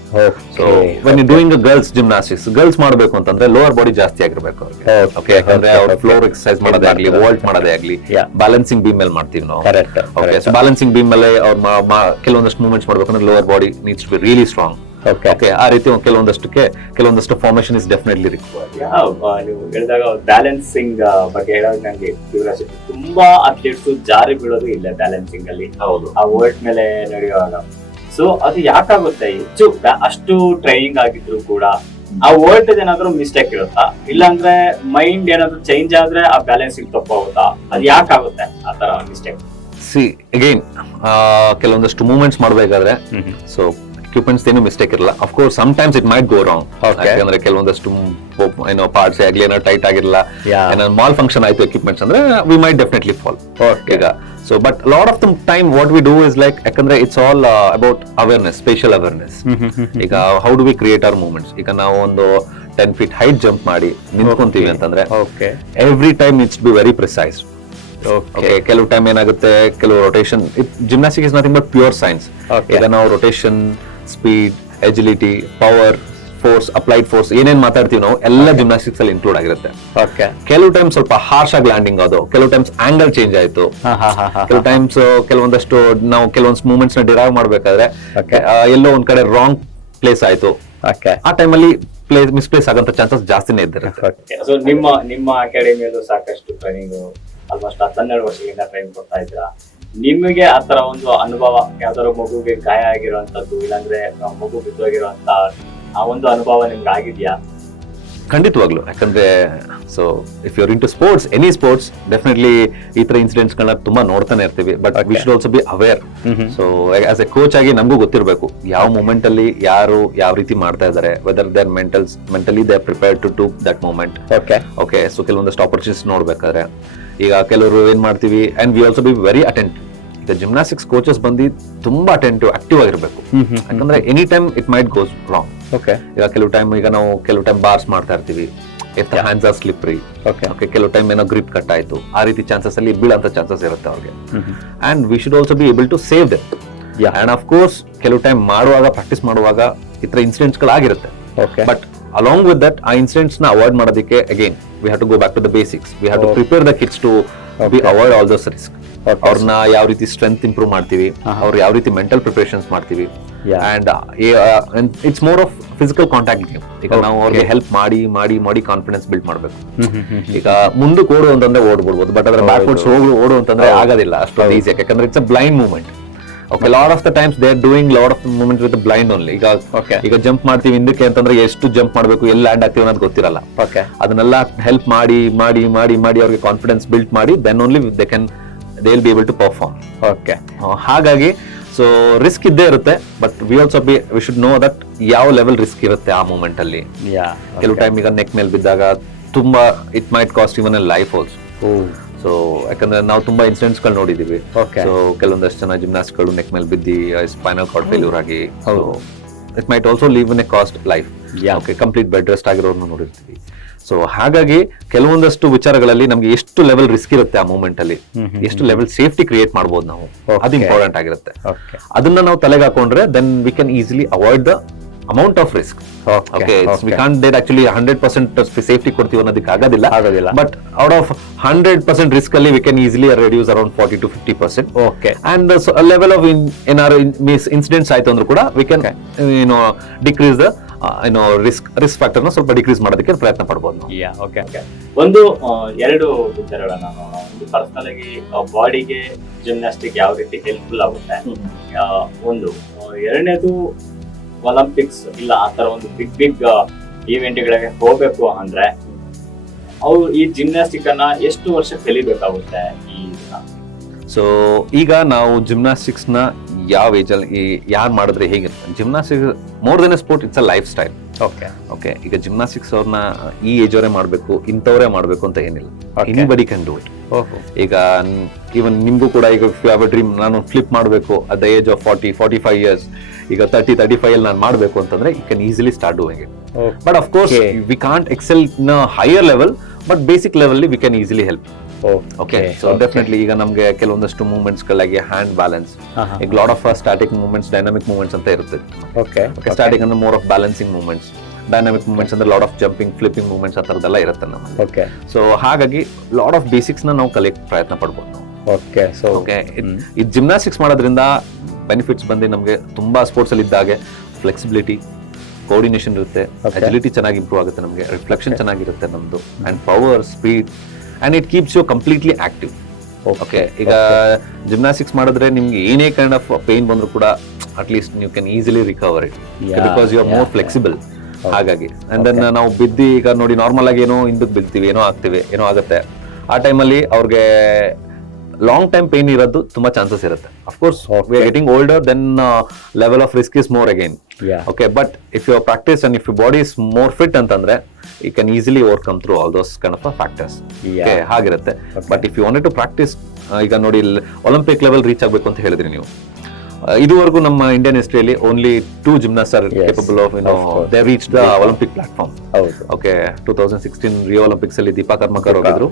So when you doing girls gymnastics, girls ಮಾಡಬೇಕು ಅಂತಂದ್ರೆ ಲೋವರ್ ಬಾಡಿ ಜಾಸ್ತಿ ಆಗಿರ್ಬೇಕು ಅವ್ರಿಗೆ. ಓಕೆ, ಯಾಕಂದ್ರೆ ಅವ್ರು ಫ್ಲೋರ್ ಎಕ್ಸರ್ಸೈಸ್ ಮಾಡೋದೇ ಆಗ್ಲಿ, ವಾಲ್ಟ್ ಮಾಡೋದೇ ಆಗ್ಲಿ, ಬ್ಯಾಲೆನ್ಸಿಂಗ್ ಬೀಮ್ ಮೇಲೆ ಮಾಡ್ತೀವಿ ನಾವು. ಓಕೆ, ಸೊ ಬ್ಯಾಲೆನ್ಸಿಂಗ್ ಬೀಮ್ ಮೇಲೆ ಅವ್ರು ಕೆಲವೊಂದಷ್ಟು ಮೂವ್ಮೆಂಟ್ಸ್ ಮಾಡ್ಬೇಕಂದ್ರೆ lower body needs to be really strong. Okay, ಆ ರೀತಿ ಕೆಲವೊಂದಷ್ಟು ಫಾರ್ಮೇಶನ್ ಇಸ್ ಡೆಫಿನೆಟ್ಲಿ ರಿಕ್ವೈರ್ಡ್. ನೀವು ಹೇಳಿದಾಗ ಬ್ಯಾಲೆನ್ಸಿಂಗ್ ಬಗ್ಗೆ ಹೇಳೋದು ನಂಗೆ ಕ್ಯೂರಿಯಾಸಿಟಿ. ತುಂಬಾ ಅಥ್ಲೀಟ್ಸ್ ಜಾರಿ ಬೀಳೋದು ಇಲ್ಲ ಬ್ಯಾಲೆನ್ಸಿಂಗ್ ಅಲ್ಲಿ. ಹೌದು, ಆ ವರ್ಲ್ಡ್ ಮೇಲೆ ನಡೆಯುವಾಗ. ಸೊ ಅದು ಯಾಕಾಗುತ್ತೆ? ಹೆಚ್ಚು ಅಷ್ಟು ಟ್ರೈನಿಂಗ್ ಆಗಿದ್ರು ಕೂಡ ಆ ವರ್ಲ್ಡ್ ಏನಾದ್ರು ಮಿಸ್ಟೇಕ್ ಇರುತ್ತಾ, ಇಲ್ಲಾಂದ್ರೆ ಮೈಂಡ್ ಏನಾದ್ರು ಚೇಂಜ್ ಆದ್ರೆ ಆ ಬ್ಯಾಲೆನ್ಸಿಂಗ್ ತಪ್ಪಾಗುತ್ತಾ? ಅದು ಯಾಕಾಗುತ್ತೆ ಆ ತರ ಮಿಸ್ಟೇಕ್? ಸಿ ಅಗೈನ್ ಕೆಲವೊಂದಷ್ಟು ಮೂವ್ಮೆಂಟ್ಸ್ ಮಾಡ್ಬೇಕಾದ್ರೆ ಸೊ equipments ಏನು ಮಿಸ್ಟೇಕ್ ಇರಲ್ಲ. Of course some times it might go wrong. ಯಾಕಂದ್ರೆ ಕೆಲವೊಂದಷ್ಟು ಪಾರ್ಟ್ಸ್ ಆಗ್ಲಿ ಏನೋ ಟೈಟ್ ಆಗಿರಲ್ಲ, ಏನೋ ಮಾಲ್ ಫಂಕ್ಷನ್ ಆಯ್ತು ಎಕ್ವಿಪ್ಮೆಂಟ್ಸ್ ಅಂದ್ರೆ ವಿ ಮೈಟ್ ಡೆಫಿನೆಟ್ಲಿ ಫಾಲ್. ಈಗ so but lot of the time what we do is like, ಯಾಕಂದ್ರೆ it's all about awareness, spatial awareness. ಈಗ how do we create our movements. ಈಗ ನಾವು ಒಂದು 10 feet ಹೈಟ್ ಜಂಪ್ ಮಾಡಿ ನಿಂತ್ಕೊಂತೀವಿ ಅಂತಂದ್ರೆ every time needs to be very precise. ಕೆಲವು ಟೈಮ್ ಏನಾಗುತ್ತೆ, ಕೆಲವು rotation, gymnastic is nothing but pure science. ಈಗ ನಾವು rotation, speed, agility, power, force, applied force ಏನೇನ್ ಮಾತಾಡ್ತೀವಿ ನಾವು ಎಲ್ಲ ಜಿಮ್ನಾಸ್ಟಿಕ್ಸ್ ಅಲ್ಲಿ ಇನ್ಕ್ಲೂಡ್ ಆಗಿರುತ್ತೆ. ಕೆಲವು ಟೈಮ್ ಸ್ವಲ್ಪ ಹಾರ್ಶ್ ಆಗಿ ಲ್ಯಾಂಡಿಂಗ್ ಅದು, ಕೆಲವು ಟೈಮ್ಸ್ ಆಂಗಲ್ ಚೇಂಜ್ ಆಯ್ತು, ಕೆಲವು ಟೈಮ್ಸ್ ಕೆಲವೊಂದಷ್ಟು ನಾವು ಕೆಲವೊಂದು ಮೂವ್ಮೆಂಟ್ಸ್ ನ ಡಿರೈವ್ ಮಾಡ್ಬೇಕಾದ್ರೆ ಎಲ್ಲೋ ಒಂದ್ ಕಡೆ ರಾಂಗ್ ಪ್ಲೇಸ್ ಆಯ್ತು, ಆ ಟೈಮಲ್ಲಿ ಮಿಸ್ಪ್ಲೇಸ್ ಆಗಂತ ಚಾನ್ಸಸ್ ಜಾಸ್ತಿನೇ ಇರುತ್ತೆ. ಸೊ ನಿಮ್ಮ ಅಕಾಡೆಮಿಯಲ್ಲೂ ಸಾಕಷ್ಟು ಟ್ರೈನಿಂಗ್ ಆಲ್ಮೋಸ್ಟ್ 12 ವರ್ಷಗಳಿಂದ ಟ್ರೈನಿಂಗ್ ಕೊಡ್ತಾ ಇದ್ದೀರಾ. ನಿಮಗೆ ಆತರ ಒಂದು ಅನುಭವ, ಯಾವ್ದಾದ್ರು ಮಗುಗೆ ಗಾಯ ಆಗಿರುವಂತದ್ದು, ಇಲ್ಲಾಂದ್ರೆ ಮಗು ಬಿದ್ದೋಗಿರುವಂತ ಆ ಒಂದು ಅನುಭವ ನಿಮ್ಗೆ ಆಗಿದ್ಯಾ? ಖಂಡಿತವಾಗ್ಲು. ಯಾಕಂದ್ರೆ so if you are in to sports, any sports, definitely ಈ ತರ ಇನ್ಸಿಡೆಂಟ್ಸ್ ಗಳನ್ನ ತುಂಬಾ ನೋಡ್ತಾನೆ ಇರ್ತೀವಿ. But we should also be aware. So as a coach ಆಗಿ ನಮಗೂ ಗೊತ್ತಿರಬೇಕು ಯಾವ ಮೂಮೆಂಟ್ ಅಲ್ಲಿ ಯಾರು ಯಾವ ರೀತಿ ಮಾಡ್ತಾ ಇದ್ದಾರೆ, whether they are mentally they are prepared to do that moment. Okay, so ಕೆಲವೊಂದಷ್ಟು ಆಪರ್ಚುನಿಟೀಸ್ ನೋಡ್ಬೇಕಾದ್ರೆ ಈಗ ಕೆಲವರು ಏನ್ ಮಾಡ್ತೀವಿ, and we also be very attentive. ಈಗ ಜಿಮ್ನಾಸ್ಟಿಕ್ಸ್ ಕೋಚಸ್ ಬಂದು ತುಂಬಾ ಅಟೆಂಟಿವ್, ಆಕ್ಟಿವ್ ಆಗಿರ್ಬೇಕು. ಯಾಕಂದ್ರೆ any time it might goes wrong. ಈಗ ಕೆಲವು ಟೈಮ್ ಬಾರ್ಸ್ ಮಾಡ್ತಾ ಇರ್ತೀವಿ, ಹ್ಯಾಂಡ್ಸ್ ಆರ್ ಸ್ಲಿಪ್ರಿ. ಕೆಲವು ಟೈಮ್ ಏನೋ ಗ್ರಿಪ್ ಕಟ್ ಆಯ್ತು, ಆ ರೀತಿ ಚಾನ್ಸಸ್ ಅಲ್ಲಿ ಬೀಳಂತ ಚಾನ್ಸಸ್ ಇರುತ್ತೆ ಅವ್ರಿಗೆ. And V should also be able to save them. And of course ಕೆಲವು ಟೈಮ್ ಪ್ರಾಕ್ಟೀಸ್ ಮಾಡುವಾಗ ಈ ತರ ಇನ್ಸಿಡೆಂಟ್ಸ್ ಗಳಾಗಿರುತ್ತೆ. ಬಟ್ along with that, ಆ ಇನ್ಸಿಡೆಂಟ್ಸ್ ನ ಅವಾಯ್ಡ್ ಮಾಡೋದಕ್ಕೆ again we have to go back to the basics. We have to prepare the kids to avoid all those risks. ಅವ್ರನ್ನ ಯಾವ ರೀತಿ ಸ್ಟ್ರೆಂತ್ ಇಂಪ್ರೂವ್ ಮಾಡ್ತೀವಿ, ಅವ್ರು ಯಾವ ರೀತಿ ಮೆಂಟಲ್ ಪ್ರಿಪರೇಷನ್ಸ್ ಮಾಡ್ತೀವಿ. And it's more of physical contact game. ಈಗ ನಾವು ಅವ್ರಿಗೆ ಹೆಲ್ಪ್ ಮಾಡಿ ಕಾನ್ಫಿಡೆನ್ಸ್ ಬಿಲ್ಡ್ ಮಾಡ್ಬೇಕು. ಈಗ ಮುಂದಕ್ಕೆ ಓಡು ಅಂತಂದ್ರೆ ಓಡ್ಬಿಡ್ಬೋದು, ಬಟ್ ಅದ್ರ ಬ್ಯಾಕ್ವರ್ಡ್ಸ್ ಓಡು ಅಂತಂದ್ರೆ ಆಗೋದಿಲ್ಲ ಅಷ್ಟೊಂದು ಈಸಿ. ಯಾಕಂದ್ರೆ it's a blind movement. Okay, lot of the times they are doing lot of movements with the blind only. ಈಗ ಜಂಪ್ ಮಾಡ್ತೀವಿ ಹಿಂದಕ್ಕೆ ಅಂತಂದ್ರೆ ಎಷ್ಟು ಜಂಪ್ ಮಾಡಬೇಕು, ಎಲ್ಲಿ ಲ್ಯಾಂಡ್ ಆಗ್ತೀವಿ ಅನ್ನೋದು ಗೊತ್ತಿರಲ್ಲ. ಅದನ್ನೆಲ್ಲ ಹೆಲ್ಪ್ ಮಾಡಿ ಅವ್ರಿಗೆ ಕಾನ್ಫಿಡೆನ್ಸ್ ಬಿಲ್ಡ್ ಮಾಡಿ then only they will be able to perform. ಹಾಗಾಗಿ ಸೊ ರಿಸ್ಕ್ ಇದ್ದೇ ಇರುತ್ತೆ, but we should know that ಯಾವ ಲೆವೆಲ್ ರಿಸ್ಕ್ ಇರುತ್ತೆ ಆ ಮೂಮೆಂಟ್ ಅಲ್ಲಿ. ಕೆಲವು ಟೈಮ್ ಈಗ ನೆಕ್ ಮೇಲೆ ಬಿದ್ದಾಗ ತುಂಬಾ it might cost even A life also. So ಯಾಕಂದ್ರೆ ನಾವು ತುಂಬಾ ಇನ್ಸಿಡೆಂಟ್ಸ್ ಗಳು ನೋಡಿದೀವಿ. ಸೊ ಕೆಲವೊಂದಷ್ಟು ಜನ ಜಿಮ್ನಾಸ್ಟ್ ಗಳು ನೆಕ್ ಮೇಲೆ ಬಿದ್ದಿ ಸ್ಪೈನಲ್ ಕಾರ್ಡ್ ಫೇಲ್ಯೂರ್ ಆಗಿ it might also leave in a cast life. Complete bed rest ಆಗಿರೋರ್ನ ನೋಡಿರ್ತೀವಿ. ಸೊ ಹಾಗಾಗಿ ಕೆಲವೊಂದಷ್ಟು ವಿಚಾರಗಳಲ್ಲಿ ನಮ್ಗೆ ಎಷ್ಟು ಲೆವೆಲ್ ರಿಸ್ಕ್ ಇರುತ್ತೆ ಆ ಮೂಮೆಂಟ್ ಅಲ್ಲಿ, ಎಷ್ಟು ಲೆವೆಲ್ ಸೇಫ್ಟಿ ಕ್ರಿಯೇಟ್ ಮಾಡಬಹುದು ನಾವು, ಅದು ಇಂಪಾರ್ಟೆಂಟ್ ಆಗಿರುತ್ತೆ. ಅದನ್ನ ನಾವು ತಲೆಗೆ ಹಾಕೊಂಡ್ರೆ then we can easily avoid the amount of risk. Okay, we can't date actually 100% safety ಕೊಡ್ತೀವಿ ಅನ್ನೋದಕ್ಕೆ ಆಗೋದಿಲ್ಲ. ಬಟ್ ಔಟ್ ಆಫ್ 100% ರಿಸ್ಕ್ ಅಲ್ಲಿ we can easily reduce around 40 to 50%. Okay, and level of ಏನಾದ್ರು ಇನ್ಸಿಡೆಂಟ್ಸ್ ಆಯ್ತು ಅಂದ್ರೂ ಕೂಡ we can decrease the risk factor ನ ಸ್ವಲ್ಪ ಡಿಕ್ರೀಸ್ ಮಾಡೋದಕ್ಕೆ ಪ್ರಯತ್ನ ಪಡ್ಬೋದು. ಓಕೆ, ಒಂದು ಎರಡು ವಿಚಾರಗಳನ್ನ ಒಂದು ಪರ್ಸನಲ್ ಆಗಿ ಬಾಡಿಗೆ ಜಿಮ್ನಾಸ್ಟಿಕ್ ಯಾವ ರೀತಿ ಹೆಲ್ಪ್ಫುಲ್ ಆಗುತ್ತೆ, ಒಂದು ಎರಡನೇದು ಒಲಿಂಪಿಕ್ಸ್ ಇಲ್ಲ ಆ ತರ ಒಂದು ಬಿಗ್ ಈವೆಂಟ್ ಗಳಿಗೆ ಹೋಗ್ಬೇಕು ಅಂದ್ರೆ ಅವ್ರು ಈ ಜಿಮ್ನಾಸ್ಟಿಕ್ ಅನ್ನ ಎಷ್ಟು ವರ್ಷ ಕಲಿಬೇಕಾಗುತ್ತೆ ಈ ಇದನ್ನ? ಸೊ ಈಗ ನಾವು ಜಿಮ್ನಾಸ್ಟಿಕ್ಸ್ ನ ಯಾವ ಏಜ್ ಅಲ್ಲಿ ಯಾರು ಮಾಡಿದ್ರೆ ಹೇಗಿರುತ್ತೆ, gymnastics more then a sport, it's a life style. Okay, ಈಗ ಜಿಮ್ನಾಸ್ಟಿಕ್ಸ್ ಅವ್ರನ್ನ ಈ ಏಜ್ ಅವರೇ ಮಾಡಬೇಕು, ಇಂಥವರೇ ಮಾಡಬೇಕು ಅಂತ ಏನಿಲ್ಲ. Anybody can do it. ಈಗ ಈವನ್ ನಿಮ್ಗೂ ಕೂಡ ಈಗ ಯಾವ ಡ್ರೀಮ್, ನಾನು ಫ್ಲಿಪ್ ಮಾಡಬೇಕು at the age of 40-45 years, ಈಗ 30-35 ಅಲ್ಲಿ ನಾನು ಮಾಡಬೇಕು ಅಂತಂದ್ರೆ you can easily start doing it. But of course we can't excel in higher level, but basic level V can easily help. Okay, so definitely ಈಗ ನಮಗೆ ಕೆಲವೊಂದಷ್ಟು ಮೂವ್ಮೆಂಟ್ಸ್ ಗಳಾಗಿ ಹ್ಯಾಂಡ್ ಬ್ಯಾಲೆನ್ಸ್, ಈಗ lot of static movements, dynamic movements ಅಂತ ಇರುತ್ತೆ. ಓಕೆ, ಸ್ಟಾಟಿಕ್ ಅಂದ್ರೆ more of balancing movements, dynamic movements ಅಂದ್ರೆ lot of jumping, flipping movements ಆ ತರದೆಲ್ಲ ಇರುತ್ತೆ ನಮಗೆ. ಓಕೆ, ಸೊ ಹಾಗಾಗಿ ಲಾಟ್ ಆಫ್ ಬೇಸಿಕ್ಸ್ ನ ನಾವು ಕಲಿಯಕ್ಕೆ ಪ್ರಯತ್ನ ಪಡ್ಬೋದು ನಾವು. ಓಕೆ, ಸೊ ಓಕೆ, ಈ ಜಿಮ್ನಾಸ್ಟಿಕ್ಸ್ ಮಾಡೋದ್ರಿಂದ ಬೆನಿಫಿಟ್ಸ್ ಬಂದು ನಮಗೆ ತುಂಬಾ ಸ್ಪೋರ್ಟ್ಸ್ ಅಲ್ಲಿ ಇದ್ದಾಗೆ ಫ್ಲೆಕ್ಸಿಬಿಲಿಟಿ, ಕೋಆರ್ಡಿನೇಷನ್ ಇರುತ್ತೆ, ಅಜಿಲಿಟಿ ಚೆನ್ನಾಗಿ ಇಂಪ್ರೂವ್ ಆಗುತ್ತೆ, ನಮಗೆ ರಿಫ್ಲೆಕ್ಷನ್ ಚೆನ್ನಾಗಿರುತ್ತೆ ನಮ್ದು, and power, speed, and it keeps you completely active. Okay, ಈಗ ಜಿಮ್ನಾಸ್ಟಿಕ್ಸ್ ಮಾಡಿದ್ರೆ ನಿಮ್ಗೆ ಏನೇ ಕೈಂಡ್ ಆಫ್ ಪೇನ್ ಬಂದ್ರು ಕೂಡ at least you can easily recover it because you are more flexible. ಹಾಗಾಗಿ ಅಂಡ್ ದೆನ್ ನಾವು ಬಿದ್ದು ಈಗ ನೋಡಿ ನಾರ್ಮಲ್ ಆಗಿ ಏನೋ ಹಿಂದಕ್ಕೆ ಬೀಳ್ತೀವಿ, ಏನೋ ಆಗ್ತೀವಿ, ಏನೋ ಆಗುತ್ತೆ, ಆ ಟೈಮಲ್ಲಿ ಅವ್ರಿಗೆ ಲಾಂಗ್ ಟೈಮ್ ಪೇನ್ ಇರೋದು ತುಂಬಾ ಚಾನ್ಸಸ್ ಇರುತ್ತೆ. Of course we are getting older, then level of risk is more again. Okay, but if you practice and if you body is more fit ಅಂತಂದ್ರೆ you can easily overcome through all those kind of factors. ಹಾಗಿರುತ್ತೆ. But if you wanted to practice, ಈಗ ನೋಡಿ ಒಲಿಂಪಿಕ್ ಲೆವೆಲ್ ರೀಚ್ ಆಗಬೇಕು ಅಂತ ಹೇಳಿದ್ರಿ ನೀವು, ಇದುವರೆಗೂ ನಮ್ಮ ಇಂಡಿಯನ್ ಹಿಸ್ಟ್ರಿಯಲ್ಲಿ only 2 gymnast are capable of they reach the olympic platform. Okay, 2016 Rio olympics ಅಲ್ಲಿ ದೀಪಾ ಕರ್ಮಕರ್ ಹೋಗಿದ್ರು,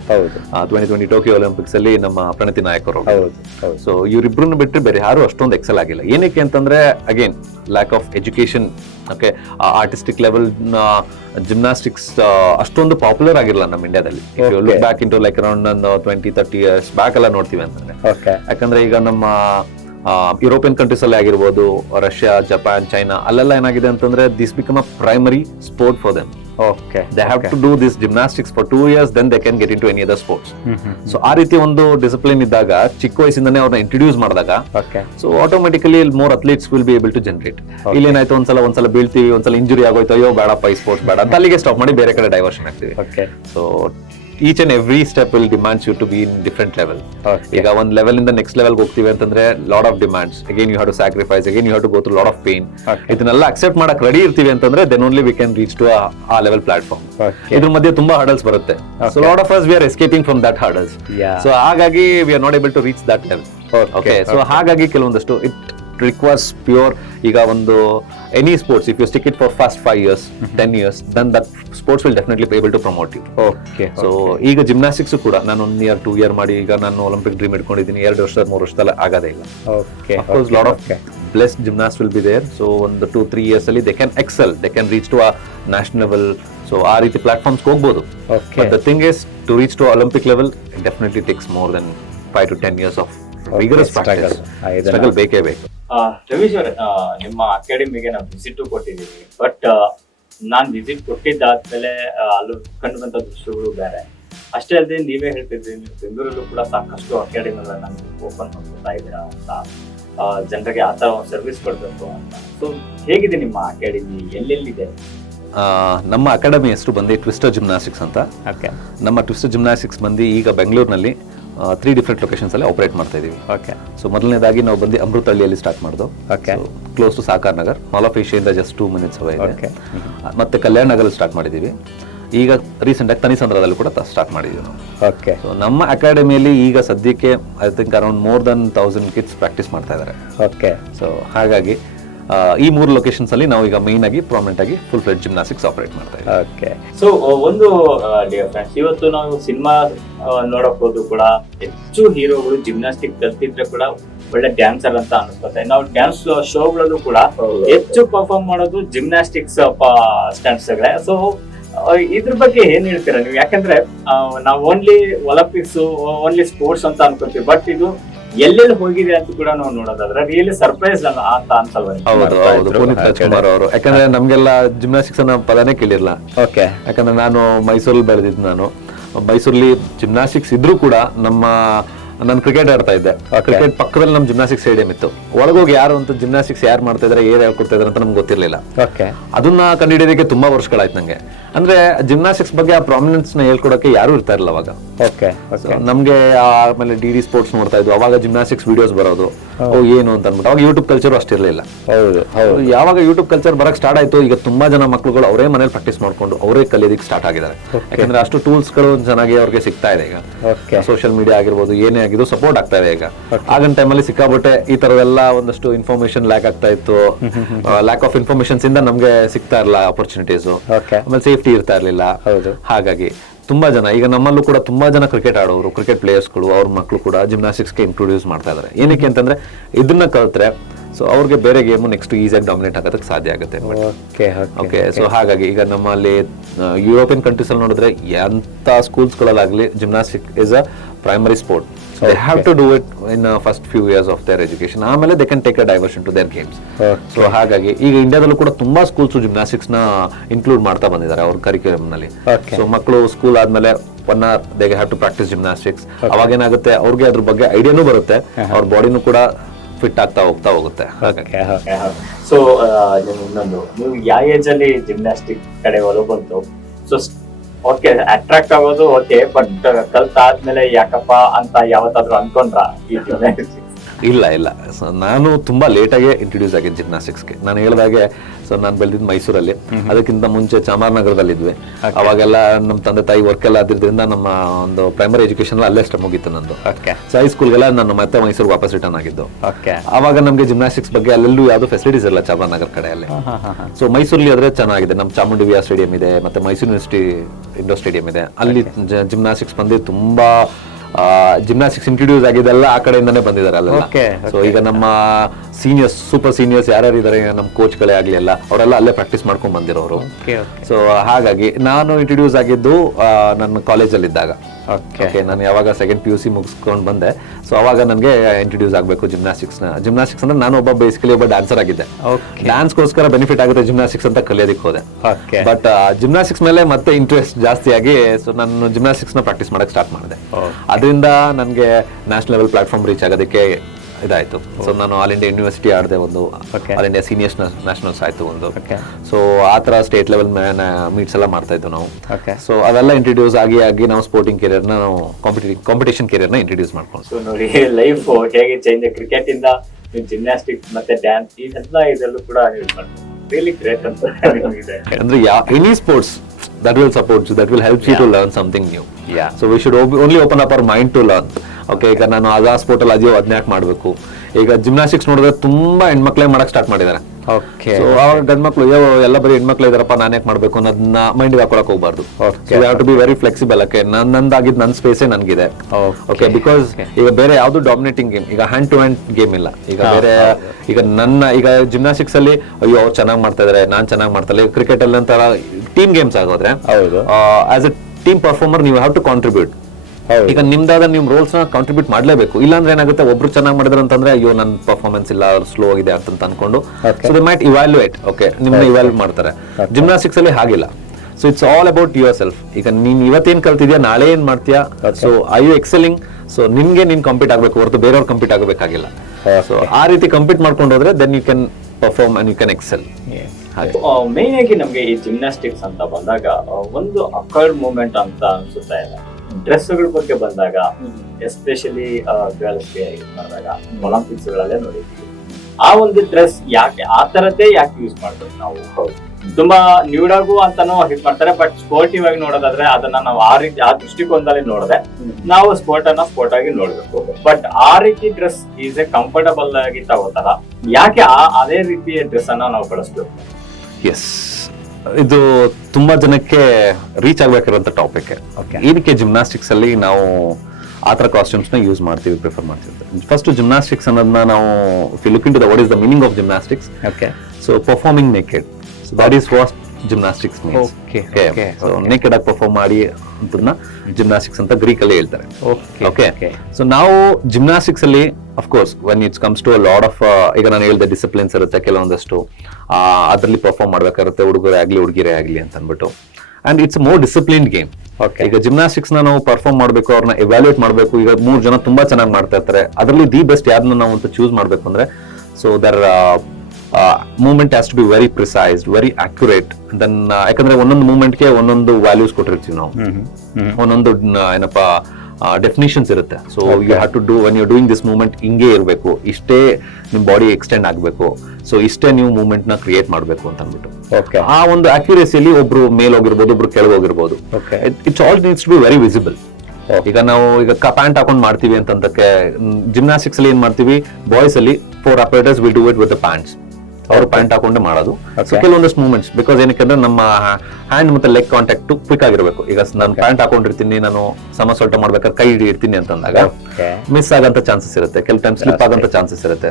2020 ಟೋಕಿಯೋ ಒಲಿಂಪಿಕ್ಸ್ ಅಲ್ಲಿ ನಮ್ಮ ಪ್ರಣತಿ ನಾಯಕ್ ಅವರು ಹೋಗಿದ್ರು. ಸೊ ಇವರಿಬ್ರನ್ನ ಬಿಟ್ಟರೆ ಬೇರೆ ಯಾರು ಅಷ್ಟೊಂದು ಎಕ್ಸೆಲ್ ಆಗಿಲ್ಲ. ಏನಕ್ಕೆ ಅಂತಂದ್ರೆ again lack of education. Okay, artistic level gymnastics ಅಷ್ಟೊಂದು ಪಾಪ್ಯುಲರ್ ಆಗಿರಲ್ಲ ನಮ್ಮ ಇಂಡಿಯಾದಲ್ಲಿ. Look back into like around 20-30 years back ಎಲ್ಲ ನೋಡ್ತೀವಿ ಅಂತಂದ್ರೆ. ಯಾಕಂದ್ರೆ ಈಗ ನಮ್ಮ ಯುರೋಪಿಯನ್ ಕಂಟ್ರೀಸ್ ಅಲ್ಲಿ ಆಗಿರ್ಬೋದು, ರಷ್ಯಾ, ಜಪಾನ್, ಚೈನಾ, ಅಲ್ಲೆಲ್ಲ ಏನಾಗಿದೆ ಅಂತಂದ್ರೆ this become a primary sport for them. Okay, they have to do this gymnastics for 2 years, then they can get into any other sports. So ಆ ರೀತಿ ಒಂದು ಡಿಸಿಪ್ಲಿನ್ ಇದ್ದಾಗ, ಚಿಕ್ಕ ವಯಸ್ಸಿಂದನೇ ಅವ್ರನ್ನ ಇಂಟ್ರೊಡ್ಯೂಸ್ ಮಾಡಿದಾಗ, so automatically more athletes will be able to generate. ಇಲ್ಲೇನಾಯ್ತು, ಒಂದ್ಸಲ ಬೀಳ್ತೀವಿ, ಒಂದ್ಸಲ ಇಂಜುರಿ ಆಗೋಯ್ತು, ಅಯ್ಯೋ ಬೇಡಪ್ಪ ಈ ಸ್ಪೋರ್ಟ್ಸ್ ಬೇಡ ಅಂತ ಅಲ್ಲಿಗೆ ಸ್ಟಾಪ್ ಮಾಡಿ ಬೇರೆ ಕಡೆ ಡೈವರ್ಷನ್ ಆಗ್ತೀವಿ. So each and every step will demand you to be in different level. ಈಗ ಒಂದ್ ಲೆವೆಲ್ ಇಂದ ನೆಕ್ಸ್ಟ್ ಲೆವೆಲ್ ಹೋಗ್ತೀವಿ ಅಂತಂದ್ರೆ lot of demands, again you have to sacrifice, again you have to go through lot of pain. ಇದನ್ನೆಲ್ಲ ಅಕ್ಸೆಪ್ಟ್ ಮಾಡಕ್ ರೆಡಿ ಇರ್ತೀವಿ ಅಂತಂದ್ರೆ then only we can reach to ಆ ಲೆವೆಲ್ ಪ್ಲಾಟ್ಫಾರ್ಮ್. ಇದ್ರ ಮಧ್ಯೆ ತುಂಬಾ ಹರ್ಡಲ್ಸ್ ಬರುತ್ತೆ. So lot of us we are escaping from that hurdles. So ಹಾಗಾಗಿ we are not able to reach that level. Okay, so ಹಾಗಾಗಿ ಕೆಲವೊಂದಷ್ಟು ಇಟ್ ರಿಕ್ವೈರ್ಸ್ ಪ್ಯೂರ್. ಈಗ ಒಂದು any sports, if you stick it for fast 5 years, 10 years, then that sports will definitely be able to promote you. Okay, so ಈಗ ಜಿಮ್ನಾಸ್ಟಿಕ್ಸ್ ಕೂಡ ನಾನು 1 year 2 year ಮಾಡಿ ಈಗ ನಾನು ಒಲಿಂಪಿಕ್ ಡ್ರೀಮ್ ಇಟ್ಕೊಂಡಿದ್ದೀನಿ, 2 ವರ್ಷ 3 ವರ್ಷದಲ್ಲಿ ಆಗೋದೇ ಇಲ್ಲ. Okay, of course lot of blessed gymnasts will be there. So ಒಂದು 2-3 years ಅಲ್ಲಿ they can excel, they can reach to a national level. So ಆ ರೀತಿ ಪ್ಲಾಟ್ಫಾರ್ಮ್ಸ್ ಹೋಗ್ಬೋದು. But the thing is to reach to Olympic level, it definitely takes more than 5 to 10 years of rigorous practice. Struggle ಬೇಕೇ ಬೇಕು. ರವೀಶ್ ಅವರೇ, ನಿಮ್ಮ ಅಕಾಡೆಮಿಗೆ ನಾವು ವಿಸಿಟ್ ಕೊಟ್ಟಿದ್ದೀವಿ, ಬಟ್ ನಾನ್ ವಿಸಿಟ್ ಕೊಟ್ಟಿದ್ದಾದ್ಮೇಲೆ ಅಲ್ಲಿ ಕಂಡು ಬಂದ ದೃಶ್ಯಗಳು ಬೇರೆ. ಅಷ್ಟೇ ಅಲ್ಲದೆ ನೀವೇ ಹೇಳ್ತಿದ್ರಿ, ನೀವು ಬೆಂಗಳೂರಲ್ಲೂ ಕೂಡ ಸಾಕಷ್ಟು ಅಕಾಡೆಮಿಗಳನ್ನ ಓಪನ್ ಮಾಡ್ಕೊತಾ ಇದ್ದೀರಾ ಅಂತ, ಜನರಿಗೆ ಆ ತರ ಸರ್ವಿಸ್ ಕೊಡ್ಬೇಕು ಅಂತ. ಸೊ ಹೇಗಿದೆ ನಿಮ್ಮ ಅಕಾಡೆಮಿ, ಎಲ್ಲೆಲ್ಲಿದೆ? ನಮ್ಮ ಅಕಾಡೆಮಿ ಹೆಸರು ಬಂದು ಟ್ವಿಸ್ಟರ್ ಜಿಮ್ನಾಸ್ಟಿಕ್ಸ್ ಅಂತ. ನಮ್ಮ ಟ್ವಿಸ್ಟರ್ ಜಿಮ್ನಾಸ್ಟಿಕ್ಸ್ ಬಂದು ಈಗ ಬೆಂಗಳೂರಿನಲ್ಲಿ 3 ಡಿಫ್ರೆಂಟ್ ಲೊಕೇಶನ್ಸ್ ಅಲ್ಲಿ ಆಪರೇಟ್ ಮಾಡ್ತಾ ಇದೀವಿ. ಸೊ ಮೊದಲನೇದಾಗಿ ನಾವು ಬಂದು ಅಮೃತಹಳ್ಳಿಯಲ್ಲಿ ಸ್ಟಾರ್ಟ್ ಮಾಡಿದ್ವು, close to Sahakar Nagar, mall of ಏಷ್ಯಾದಿಂದ ಜಸ್ಟ್ 2 minutes ಅವೇ ಇದೆ. ಮತ್ತೆ ಕಲ್ಯಾಣ ನಗರಲ್ಲಿ ಸ್ಟಾರ್ಟ್ ಮಾಡಿದೀವಿ. ಈಗ ರೀಸೆಂಟ್ ಆಗಿ ತನಿಸಂದ್ರದಲ್ಲೂ ಕೂಡ ಸ್ಟಾರ್ಟ್ ಮಾಡಿದೀವಿ ನಾವು. ಸೊ ನಮ್ಮ ಅಕಾಡೆಮಿಯಲ್ಲಿ ಈಗ ಸದ್ಯಕ್ಕೆ I think around more than 1000 kids practice ಮಾಡ್ತಾ ಇದ್ದಾರೆ. ಸೊ ಹಾಗಾಗಿ ಈ 3 ಲೊಕೇಶನ್ಸ್ ಅಲ್ಲಿ ನಾವು ಈಗ ಮೈನ್ ಆಗಿ ಪ್ರಾಮಿನೆಂಟ್ ಆಗಿ ಫುಲ್ ಫ್ಲೆಡ್ ಜಿಮ್ನಾಸ್ಟಿಕ್ಸ್ ಆಪರೇಟ್ ಮಾಡ್ತಾ ಇದ್ದೀವಿ. ಸೊ ಒಂದು ಡಿಯರ್ ಫ್ರೆಂಡ್ಸ್, ಇವತ್ತು ನಾವು ಸಿನಿಮಾ ನೋಡಕ್ ಹೋದ್ರು ಕೂಡ ಹೆಚ್ಚು ಹೀರೋಗಳು ಜಿಮ್ನಾಸ್ಟಿಕ್ ಕಲ್ತಿದ್ರೆ ಕೂಡ ಒಳ್ಳೆ ಡ್ಯಾನ್ಸರ್ ಅಂತ ಅನ್ಸುತ್ತೆ. ನಾವು ಡ್ಯಾನ್ಸ್ ಶೋಗಳಲ್ಲೂ ಕೂಡ ಹೆಚ್ಚು ಪರ್ಫಾರ್ಮ್ ಮಾಡೋದು ಜಿಮ್ನಾಸ್ಟಿಕ್ಸ್ ಸ್ಟಂಟ್ಸ್ ಗಳೇ. ಸೊ ಇದ್ರ ಬಗ್ಗೆ ಏನ್ ಹೇಳ್ತೀರಾ ನೀವು? ಯಾಕಂದ್ರೆ ನಾವು ಓನ್ಲಿ ಒಲಿಂಪಿಕ್ಸ್ ಓನ್ಲಿ ಸ್ಪೋರ್ಟ್ಸ್ ಅಂತ ಅನ್ಕೋತೀವಿ, ಬಟ್ ಇದು ಎಲ್ಲೆಲ್ಲಿ ಹೋಗಿದೆ ಅಂತ ಕೂಡ ನಾವು ನೋಡೋದಾದ್ರೆ ರಿಯಲಿ ಸರ್ಪ್ರೈಸ್ ಅಂತ ಅನ್ಸಲ್ವಾ? ಹೌದು, ಪುನೀತ್ ರಾಜ್ಕುಮಾರ್ ಅವರು. ಯಾಕಂದ್ರೆ ನಮ್ಗೆಲ್ಲ ಜಿಮ್ನಾಸ್ಟಿಕ್ಸ್ ಅನ್ನೋ ಪದನೇ ಕೇಳಿರ್ಲ. ಓಕೆ. ಯಾಕಂದ್ರೆ ನಾನು ಮೈಸೂರಲ್ಲಿ ಬೆಳೆದಿದ್ದು. ನಾನು ಮೈಸೂರಲ್ಲಿ ಜಿಮ್ನಾಸ್ಟಿಕ್ಸ್ ಇದ್ರೂ ಕೂಡ ನಾನು ಕ್ರಿಕೆಟ್ ಆಡ್ತಾ ಇದ್ದೆ. ಕ್ರಿಕೆಟ್ ಪಕ್ಕದಲ್ಲಿ ನಮ್ ಜಿಮ್ನಾಸ್ಟಿಕ್ಸ್ ಸ್ಟೇಡಿಯಂ ಇತ್ತು. ಒಳಗೋಗಿ ಯಾರು ಅಂತ ಜಿಮ್ನಾಸ್ಟಿಕ್ಸ್ ಯಾರು ಮಾಡ್ತಾ ಇದಾರೆ, ಏನ್ ಹೇಳ್ಕೊಡ್ತಾ ಇದಾರೆ ಅಂತ ನಮ್ಗೆ ಗೊತ್ತಿರ್ಲಿಲ್ಲ. ಅದನ್ನ ಕಂಡುಹಿಡಿಯೋದಕ್ಕೆ ತುಂಬಾ ವರ್ಷಗಳಾಯ್ತು ನಂಗೆ. ಅಂದ್ರೆ ಜಿಮ್ನಾಸ್ಟಿಕ್ಸ್ ಬಗ್ಗೆ ಆ ಪ್ರಾಮಿನೆನ್ಸ್ ನ ಹೇಳ್ಕೊಡಕ್ಕೆ ಯಾರು ಇರ್ತಾ ಇರಲಿಲ್ಲ ಅವಾಗ. ನಮ್ಗೆ ಆಮೇಲೆ ಡಿ ಸ್ಪೋರ್ಟ್ಸ್ ನೋಡ್ತಾ ಇದ್ವು. ಅವಾಗ ಜಿಮ್ನಾಸ್ಟಿಕ್ಸ್ ವಿಡಿಯೋಸ್ ಬರೋದು, ಏನು ಅಂತ ಅನ್ಬಿಟ್ಟು. ಅವಾಗ ಯೂಟ್ಯೂಬ್ ಕಲ್ಚರ್ ಅಷ್ಟಿರ್ಲಿಲ್ಲ. ಯಾವಾಗ ಯೂಟ್ಯೂಬ್ ಕಲ್ಚರ್ ಬರಕ್ ಸ್ಟಾರ್ಟ್ ಆಯ್ತು, ಈಗ ತುಂಬಾ ಜನ ಮಕ್ಳುಗಳು ಅವರೇ ಮನೇಲಿ ಪ್ರಾಕ್ಟೀಸ್ ಮಾಡ್ಕೊಂಡು ಅವರೇ ಕಲಿಯೋದಕ್ಕೆ ಸ್ಟಾರ್ಟ್ ಆಗಿದ್ದಾರೆ. ಯಾಕಂದ್ರೆ ಅಷ್ಟು ಟೂಲ್ಸ್ ಗಳು ಚೆನ್ನಾಗಿ ಅವ್ರಿಗೆ ಸಿಗ್ತಾ ಇದೆ ಈಗ. ಸೋಷಿಯಲ್ ಮೀಡಿಯಾ ಆಗಿರ್ಬೋದು, ಏನೇ ಆಗಿದ್ದು ಸಪೋರ್ಟ್ ಆಗ್ತಾ ಇದೆ ಈಗ. ಆಗಿನ ಟೈಮಲ್ಲಿ ಸಿಕ್ಕಾಬಿಟ್ಟೆ ಈ ತರದೆಲ್ಲ ಒಂದಷ್ಟು ಇನ್ಫಾರ್ಮೇಶನ್ ಲ್ಯಾಕ್ ಆಗ್ತಾ ಇತ್ತು. ಲ್ಯಾಕ್ ಆಫ್ ಇನ್ಫಾರ್ಮೇಶನ್ಸ್ ಇಂದ ನಮ್ಗೆ ಸಿಗ್ತಾ ಇರಲಿಲ್ಲ ಆಪರ್ಚುನಿಟೀಸ್. ಆಮೇಲೆ ಸೇಫ್ಟಿ ಇರ್ತಾ ಇರ್ಲಿಲ್ಲ. ಹಾಗಾಗಿ ತುಂಬಾ ಜನ ಈಗ ನಮ್ಮಲ್ಲೂ ಕೂಡ ತುಂಬಾ ಜನ ಕ್ರಿಕೆಟ್ ಆಡೋರು, ಕ್ರಿಕೆಟ್ ಪ್ಲೇಯರ್ಸ್ಗಳು ಅವ್ರ ಮಕ್ಕಳು ಕೂಡ ಜಿಮ್ನಾಸ್ಟಿಕ್ಸ್ಗೆ ಇಂಟ್ರೊಡ್ಯೂಸ್ ಮಾಡ್ತಾ ಇದಾರೆ. ಏನಕ್ಕೆ ಅಂತಂದ್ರೆ ಇದನ್ನ ಕಲ್ತ್ರೆ ಸೊ ಅವ್ರಿಗೆ ಬೇರೆ ಗೇಮ್ ನೆಕ್ಸ್ಟ್ ಈಸಿಯಾಗಿ ಡಾಮಿನೇಟ್ ಆಗೋದಕ್ಕೆ ಸಾಧ್ಯ ಆಗುತ್ತೆ. ಓಕೆ. ಸೊ ಹಾಗಾಗಿ ಈಗ ನಮ್ಮಲ್ಲಿ ಯುರೋಪಿಯನ್ ಕಂಟ್ರೀಸ್ ಅಲ್ಲಿ ನೋಡಿದ್ರೆ ಎಂತ ಸ್ಕೂಲ್ಸ್ಗಳಲ್ಲಾಗ್ಲಿ gymnastic is a primary sport. They have to do it in first few years of their education. ಆಮೇಲೆ they can take a diversion to their games. So ಹಾಗಾಗಿ ಈಗ ಇಂಡಿಯಾದಲ್ಲೂ ಕೂಡ ತುಂಬಾ ಸ್ಕೂಲ್ಸ್ ಜಿಮ್ನಾಸ್ಟಿಕ್ಸ್ ನ ಇನ್ಕ್ಲೂಡ್ ಮಾಡ್ತಾ ಬಂದಿದ್ದಾರೆ ಅವ್ರ ಕರಿಕ್ಯುಲಮ್ ನಲ್ಲಿ. ಸೊ ಮಕ್ಕಳು ಸ್ಕೂಲ್ ಆದ್ಮೇಲೆ 1 hour they have to practice gymnastics. ಅವಾಗ ಏನಾಗುತ್ತೆ, ಅವ್ರಿಗೆ ಅದ್ರ ಬಗ್ಗೆ ಐಡಿಯಾನು ಬರುತ್ತೆ, ಅವ್ರ ಬಾಡಿನೂ ಕೂಡ ಫಿಟ್ ಆಗ್ತಾ ಹೋಗುತ್ತೆ. ಸೊ ಇನ್ನೊಂದು, ನೀವು ಯಾವ ಏಜ್ ಅಲ್ಲಿ ಜಿಮ್ನಾಸ್ಟಿಕ್ ಕಡೆ ಒಲವು ಬಂತು? ಸೊ ಓಕೆ, ಅಟ್ರಾಕ್ಟ್ ಆಗೋದು ಓಕೆ, ಬಟ್ ಕಲ್ತಾದ್ಮೇಲೆ ಯಾಕಪ್ಪ ಅಂತ ಯಾವತ್ತಾದ್ರೂ ಅನ್ಕೊಂಡ್ರ ಈ ಜಿಮ್ನಾಸ್ಟಿಕ್ಸ್? ಇಲ್ಲ. ಸೊ ನಾನು ತುಂಬಾ ಲೇಟ್ ಆಗಿ ಇಂಟ್ರೊಡ್ಯೂಸ್ ಆಗಿದ್ದು ಜಿಮ್ನಾಸ್ಟಿಕ್ಸ್ಗೆ. ನಾನು ಹೇಳಿದಾಗೆ ಸೊ ನಾನು ಬೆಳೆದಿದ್ದು ಮೈಸೂರಲ್ಲಿ. ಅದಕ್ಕಿಂತ ಮುಂಚೆ ಚಾಮರಾಜನಗರದಲ್ಲಿ ಇದ್ವಿ. ಅವಾಗೆಲ್ಲ ನಮ್ಮ ತಂದೆ ತಾಯಿ ವರ್ಕ್ ಎಲ್ಲ ಆದ್ರಿಂದ ನಮ್ಮ ಒಂದು ಪ್ರೈಮರಿ ಎಜುಕೇಶನ್ ಅಲ್ಲೇ ಅಷ್ಟೇ ಮುಗೀತು ನಂದು. ಸೊ ಹೈಸ್ಕೂಲ್ಗೆಲ್ಲ ನಾನು ಮತ್ತೆ ಮೈಸೂರು ವಾಪಸ್ ರಿಟರ್ನ್ ಆಗಿದ್ದು. ಅವಾಗ ನಮ್ಗೆ ಜಿಮ್ನಾಸ್ಟಿಕ್ಸ್ ಬಗ್ಗೆ ಅಲ್ಲೆಲ್ಲೂ ಯಾವ್ದು ಫೆಸಿಲಿಟೀಸ್ ಇಲ್ಲ ಚಾಮರಾಜನಗರ ಕಡೆಯಲ್ಲಿ. ಸೊ ಮೈಸೂರಲ್ಲಿ ಆದ್ರೆ ಚೆನ್ನಾಗಿದೆ. ನಮ್ಮ ಚಾಮುಂಡಿ ವಿಹಾರ್ ಸ್ಟೇಡಿಯಂ ಇದೆ, ಮತ್ತೆ ಮೈಸೂರು ಯೂನಿವರ್ಸಿಟಿ ಇಂಡೋರ್ ಸ್ಟೇಡಿಯಂ ಇದೆ. ಅಲ್ಲಿ ಜಿಮ್ನಾಸ್ಟಿಕ್ಸ್ ಬಂದು ತುಂಬಾ ಜಿಮ್ನಾಸ್ಟಿಕ್ಸ್ ಇಂಟ್ರೊಡ್ಯೂಸ್ ಆಗಿದೆಲ್ಲ ಆ ಕಡೆಯಿಂದಾನೇ ಬಂದಿದ್ದಾರೆ ಅಲ್ಲ. ಸೊ ಈಗ ನಮ್ಮ ಸೀನಿಯರ್ಸ್, ಸೂಪರ್ ಸೀನಿಯರ್ಸ್ ಯಾರ್ಯಾರು ಇದಾರೆ, ನಮ್ಮ ಕೋಚ್ಗಳೇ ಆಗ್ಲಿ ಎಲ್ಲ ಅವರೆಲ್ಲ ಅಲ್ಲೇ ಪ್ರಾಕ್ಟೀಸ್ ಮಾಡ್ಕೊಂಡ್ ಬಂದಿರೋರು. ಸೊ ಹಾಗಾಗಿ ನಾನು ಇಂಟ್ರೊಡ್ಯೂಸ್ ಆಗಿದ್ದು ನನ್ನ ಕಾಲೇಜಲ್ಲಿ ಇದ್ದಾಗ. ನಾನು ಯಾವಾಗ ಸೆಕೆಂಡ್ PUC ಮುಗಿಸ್ಕೊಂಡು ಬಂದೆ, ಸೊ ಅವಾಗ ನನಗೆ ಇಂಟ್ರೊಡ್ಯೂಸ್ ಆಗಬೇಕು ಜಿಮ್ನಾಸ್ಟಿಕ್ಸ್ ಅಂದ್ರೆ ನಾನು ಬೇಸಿಕಲಿ ಒಬ್ಬ ಡ್ಯಾನ್ಸರ್ ಆಗಿದ್ದೆ. ಡ್ಯಾನ್ಸ್ಗೋಸ್ಕರ ಬೆನಿಫಿಟ್ ಆಗುತ್ತೆ ಜಿಮ್ನಾಸ್ಟಿಕ್ಸ್ ಅಂತ ಕಲಿಯೋದಕ್ಕೆ ಹೋದೆ. ಬಟ್ ಜಿಮ್ನಾಸ್ಟಿಕ್ಸ್ ಮೇಲೆ ಮತ್ತೆ ಇಂಟ್ರೆಸ್ಟ್ ಜಾಸ್ತಿ ಆಗಿ ಸೊ ನಾನು ಜಿಮ್ನಾಸ್ಟಿಕ್ಸ್ ನ ಪ್ರಾಕ್ಟೀಸ್ ಮಾಡಕ್ ಸ್ಟಾರ್ಟ್ ಮಾಡಿದೆ. ಅದರಿಂದ ನನಗೆ ನ್ಯಾಷನಲ್ ಲೆವೆಲ್ ಪ್ಲಾಟ್ಫಾರ್ಮ್ ರೀಚ್ ಆಗೋದಕ್ಕೆ ಇದಾಯ್ತು. ಸೊ ನಾನು ಆಲ್ ಇಂಡಿಯಾ ಯೂನಿವರ್ಸಿಟಿ ಆಡಿದೆ ಒಂದು, ಆಲ್ ಇಂಡಿಯಾ ಸೀನಿಯರ್ಸ್ ನ್ಯಾಷನಲ್ಸ್ ಆಯ್ತು ಒಂದು. ಸೊ ಆ ತರ ಸ್ಟೇಟ್ ಲೆವೆಲ್ ಮೀಟ್ಸ್ ಎಲ್ಲ ಮಾಡ್ತಾ ಇದ್ವು ನಾವು. ಸೊ ಅವೆಲ್ಲ ಇಂಟ್ರೊಡ್ಯೂಸ್ ಆಗಿ ನಾವು ಸ್ಪೋರ್ಟಿಂಗ್ ಕೆರಿಯರ್ ನ ನಾವು ಕಾಂಪಿಟೇಷನ್ ಕೆರಿಯರ್ ನ ಇಂಟ್ರೊಡ್ಯೂಸ್ ಮಾಡ್ಕೊಂಡು. ಸೊ ನೋಡಿ ಲೈಫ್ ಹೇಗೆ ಚೇಂಜ್, ಕ್ರಿಕೆಟ್ ಇಂದ ಜಿಮ್ನಾಸ್ಟಿಕ್ಸ್ ಮತ್ತೆ ಡ್ಯಾನ್ಸ್ ಇದೆಲ್ಲೂ ಕೂಡ ರಿಯಲಿ ಗ್ರೇಟ್ ಅಂತ ಅಂದ್ರೆ any sports that will support you, that will help you to learn something new. So we should only open up our mind to learn. Okay, ಈಗ ನಾನು ಆ ಸ್ಪೋರ್ಟ್ ಅಲ್ಲಿ ಅದನ್ನ ಯಾಕೆ ಮಾಡಬೇಕು? ಈಗ ಜಿಮ್ನಾಸ್ಟಿಕ್ಸ್ ನೋಡಿದ್ರೆ ತುಂಬಾ ಹೆಣ್ಮಕ್ಳೇ ಮಾಡಕ್ ಸ್ಟಾರ್ಟ್ ಮಾಡಿದ್ದಾರೆ. ಸೊ ಅವಾಗ ಗಂಡ್ಮಕ್ಳು ಎಲ್ಲ ಬರೀ ಹೆಣ್ಮಕ್ಳು ಇದಾರಪ್ಪ, ನಾನ್ ಯಾಕೆ ಮಾಡ್ಬೇಕು ಅನ್ನೋದನ್ನ ಮೈಂಡ್ ಹಾಕೊಳಕ್ ಹೋಗ್ಬಾರ್ದು. To be very flexible. Okay, ನಂದಾಗಿದ್ದು ನನ್ನ ಸ್ಪೇಸೇ ನನ್ಗಿದೆ. ಓಕೆ, ಬಿಕಾಸ್ ಈಗ ಬೇರೆ ಯಾವ್ದು ಡಾಮಿನೇಟಿಂಗ್ ಗೇಮ್, ಈಗ ಹ್ಯಾಂಡ್ ಟು ಹ್ಯಾಂಡ್ ಗೇಮ್ ಇಲ್ಲ. ಈಗ ಬೇರೆ ಈಗ ಜಿಮ್ನಾಸ್ಟಿಕ್ಸ್ ಅಲ್ಲಿ ಅಯ್ಯೋ ಅವ್ರು ಚೆನ್ನಾಗಿ ಮಾಡ್ತಾ ಇದಾರೆ, ನಾನ್ ಚೆನ್ನಾಗಿ ಮಾಡ್ತಾ ಇಲ್ಲ. ಕ್ರಿಕೆಟ್ ಅಲ್ಲಿ ಅಂತರ ಟೀಮ್ ಗೇಮ್ಸ್ ಆಗೋದ್ರೆ ಆಸ್ ಎ ಟೀಮ್ ಪರ್ಫಾರ್ಮರ್ ನೀವು ಹ್ಯಾವ್ ಟು ಕಾಂಟ್ರಿಬ್ಯೂಟ್. ಈಗ ನಿಮ್ದಾದ ನಿಮ್ ರೋಲ್ಸ್ ನ ಕಾಂಟ್ರಿಬ್ಯೂಟ್ ಮಾಡ್ಲೇಬೇಕು. ಇಲ್ಲಾಂದ್ರೆ ಏನಾಗುತ್ತೆ, ಒಬ್ರು ಚೆನ್ನಾಗಿ ಮಾಡಿದ್ರು ಅಂತಂದ್ರೆ ಅಯ್ಯೋ ನನ್ನ ಪರ್ಫಾರ್ಮೆನ್ಸ್ ಇಲ್ಲ, ಸ್ಲೋ ಆಗಿದೆ ಅಂತ ಅನ್ಕೊಂಡು so they might evaluate. Okay, ನಿಮ್ನ ಇವ್ಯಾಲ್ಯೂಟ್ ಮಾಡ್ತಾರೆ. ಜಿಮ್ನಾಸ್ಟಿಕ್ಸ್ ಅಲ್ಲಿ ಹಾಗಿಲ್ಲ. So it's all about your self. ಈಗ ನೀನ್ ಇವತ್ತೇನ್ ಕಲ್ತಿದ್ಯಾ, ನಾಳೆ ಏನ್ ಮಾಡ್ತೀಯಾ, ಸೊ ಐ ಯು ಎಕ್ಸೆಲಿಂಗ್. ಸೊ ನಿನ್ಗೆ ನೀನ್ ಕಂಪೀಟ್ ಆಗ್ಬೇಕು ಹೊರತು ಬೇರೆಯವ್ರು ಕಂಪೀಟ್ ಆಗಬೇಕಾಗಿಲ್ಲ. ಸೊ ಆ ರೀತಿ ಕಂಪೀಟ್ ಮಾಡ್ಕೊಂಡು ಹೋದ್ರೆ then you can perform and you can excel. Main ಆಗಿ ನಮ್ಗೆ ಈ ಜಿಮ್ನಾಸ್ಟಿಕ್ಸ್ ಅಂತ ಬಂದಾಗ ಒಂದು ಅಕರ್ಡ್ ಮೂಮೆಂಟ್ ಅಂತ ಅನ್ಸುತ್ತಾ ಇಲ್ಲ. ಡ್ರೆಸ್ಗಳ ಬಗ್ಗೆ ಬಂದಾಗ ಎಸ್ಪೆಷಲಿ ಗರ್ಲ್ಸ್ಗೆ ಮಾಡಿದಾಗ ಒಲಿಂಪಿಕ್ಸ್ ಗಳಲ್ಲೇ ನೋಡಿದ್ವಿ. ಆ ಒಂದು ಡ್ರೆಸ್ ಯಾಕೆ ಆ ತರದ್ದೇ ಯಾಕೆ ಯೂಸ್ ಮಾಡ್ಬೇಕು ನಾವು? ತುಂಬಾ ನ್ಯೂಡ್ ಆಗು ಅಂತಾನು ಹಿಟ್ ಮಾಡ್ತಾರೆ, ಬಟ್ ಸ್ಪೋರ್ಟಿವ್ ಆಗಿ ನೋಡೋದಾದ್ರೆ ಅದನ್ನ ನಾವು ಆ ರೀತಿ ಆ ದೃಷ್ಟಿಕೋನದಲ್ಲಿ ನೋಡದೆ ನಾವು ಸ್ಪೋರ್ಟ್ ಆಗಿ ನೋಡ್ಬೇಕು. ಬಟ್ ಆ ರೀತಿ ಡ್ರೆಸ್ ಈಸ್ ಎ ಕಂಫರ್ಟಬಲ್ ಆಗಿ ತಗೋತಾರ, ಯಾಕೆ ಅದೇ ರೀತಿಯ ಡ್ರೆಸ್ ಅನ್ನ ನಾವು ಬಳಸ್ಬೇಕು? ಎಸ್, ಇದು ತುಂಬಾ ಜನಕ್ಕೆ ರೀಚ್ ಆಗ್ಬೇಕಿರುವಂತ ಟಾಪಿಕ್. ಏನಕ್ಕೆ ಜಿಮ್ನಾಸ್ಟಿಕ್ಸ್ ಅಲ್ಲಿ ನಾವು ಆ ಥರ ಕಾಸ್ಟ್ಯೂಮ್ಸ್ ನ ಯೂಸ್ ಮಾಡ್ತೀವಿ, ಪ್ರಿಫರ್ ಮಾಡ್ತೀವಿ. ಫಸ್ಟ್ ಜಿಮ್ನಾಸ್ಟಿಕ್ಸ್ ಅನ್ನೋದನ್ನ ನಾವು if you look into the what is the meaning of gymnastics, okay, so performing naked, so that is what gymnastics means. So naked ಆಗಿ ಪರ್ಫಾರ್ಮ್ ಮಾಡಿ ಅಂತದನ್ನ ಜಿಮ್ನಾಸ್ಟಿಕ್ಸ್ ಅಂತ ಗ್ರೀಕ್ ಅಲ್ಲಿ ಹೇಳ್ತಾರೆ. ಓಕೆ, ಸೊ ನಾವು ಜಿಮ್ನಾಸ್ಟಿಕ್ಸ್ ಅಲ್ಲಿ of course when it's comes to load of, ಈಗ ನಾನು ಹೇಳಿದೆ ಡಿಸಿಪ್ಲಿನ್ಸ್ ಇರುತ್ತೆ ಕೆಲವೊಂದಷ್ಟು, ಅದರಲ್ಲಿ ಪರ್ಫಾರ್ಮ್ ಮಾಡ್ಬೇಕಾಗುತ್ತೆ, ಹುಡುಗರೇ ಆಗ್ಲಿ ಹುಡುಗಿರೇ ಆಗ್ಲಿ ಅಂತ ಅಂದ್ಬಿಟ್ಟು. And it's more disciplined game. ಈಗ ಜಿಮ್ನಾಸ್ಟಿಕ್ಸ್ ನಾವು ಪರ್ಫಾರ್ಮ್ ಮಾಡಬೇಕು, ಅವ್ರನ್ನ ಎವ್ಯಾಲ್ಯೂಯೇಟ್ ಮಾಡಬೇಕು. ಈಗ 3 ಜನ ತುಂಬಾ ಚೆನ್ನಾಗಿ ಮಾಡ್ತಾ ಇರ್ತಾರೆ, ಅದರಲ್ಲಿ ದಿ ಬೆಸ್ಟ್ ಯಾರನ್ನ ನಾವು ಅಂತ ಚೂಸ್ ಮಾಡ್ಬೇಕು ಅಂದ್ರೆ, so their movement has to be very precise, very accurate. Then ಯಾಕಂದ್ರೆ ಒಂದೊಂದು ಮೂವ್ಮೆಂಟ್ಗೆ ಒಂದೊಂದು ವ್ಯಾಲ್ಯೂಸ್ ಕೊಟ್ಟಿರ್ತೀವಿ ನಾವು, ಒಂದೊಂದು ಏನಪ್ಪಾ ಡೆಫಿನಿಷನ್ಸ್ ಇರುತ್ತೆ. So you have to do when you doing this movement ಹಿಂಗೆ ಇರಬೇಕು, ಇಷ್ಟೇ ನಿಮ್ ಬಾಡಿ ಎಕ್ಸ್ಟೆಂಡ್ ಆಗಬೇಕು, ಸೊ ಇಷ್ಟೇ ನೀವು ಮೂವ್ಮೆಂಟ್ ನ ಕ್ರಿಯೇಟ್ ಮಾಡಬೇಕು ಅಂತ ಅಂದ್ಬಿಟ್ಟು. ಆ ಒಂದು ಅಕ್ಯುರೇಸಿಯಲ್ಲಿ ಒಬ್ರು ಮೇಲ್ ಹೋಗಿರ್ಬೋದು, ಒಬ್ರು ಕೆಳಗೋಗಿರ್ಬೋದು. It's all needs to be very visible. ಈಗ ನಾವು ಈಗ ಪ್ಯಾಂಟ್ ಹಾಕೊಂಡ್ ಮಾಡ್ತೀವಿ ಅಂತಂದಕ್ಕೆ, ಜಿಮ್ನಾಸ್ಟಿಕ್ಸ್ ಅಲ್ಲಿ ಏನ್ ಮಾಡ್ತೀವಿ, ಬಾಯ್ಸ್ ಅಲ್ಲಿ 4 operators will do it with the pants. ಅವರು ಪ್ಯಾಂಟ್ ಹಾಕೊಂಡೆ ಮಾಡೋದು. ಸೊ ಕೆಲವೊಂದಷ್ಟು ಮೂವ್ಮೆಂಟ್ಸ್, ಬಿಕಾಸ್ ಏನಕ್ಕೆ ನಮ್ಮ ಹ್ಯಾಂಡ್ ಮತ್ತೆ ಲೆಗ್ ಕಾಂಟ್ಯಾಕ್ಟ್ ಕ್ವಿಕ್ ಆಗಿರ್ಬೇಕು. ಈಗ ನಾನು ಪ್ಯಾಂಟ್ ಹಾಕೊಂಡಿರ್ತೀನಿ, ನಾನು ಸಮಸೊಲ್ಟ ಮಾಡ್ಬೇಕಾದ್ರೆ ಕೈ ಇಡ್ತೀನಿ ಅಂತಂದಾಗ ಮಿಸ್ ಆಗಂತ ಚಾನ್ಸಸ್ ಇರುತ್ತೆ, ಕೆಲವು ಟೈಮ್ ಸ್ಲಿಪ್ ಆಗಂತ ಚಾನ್ಸಸ್ ಇರುತ್ತೆ.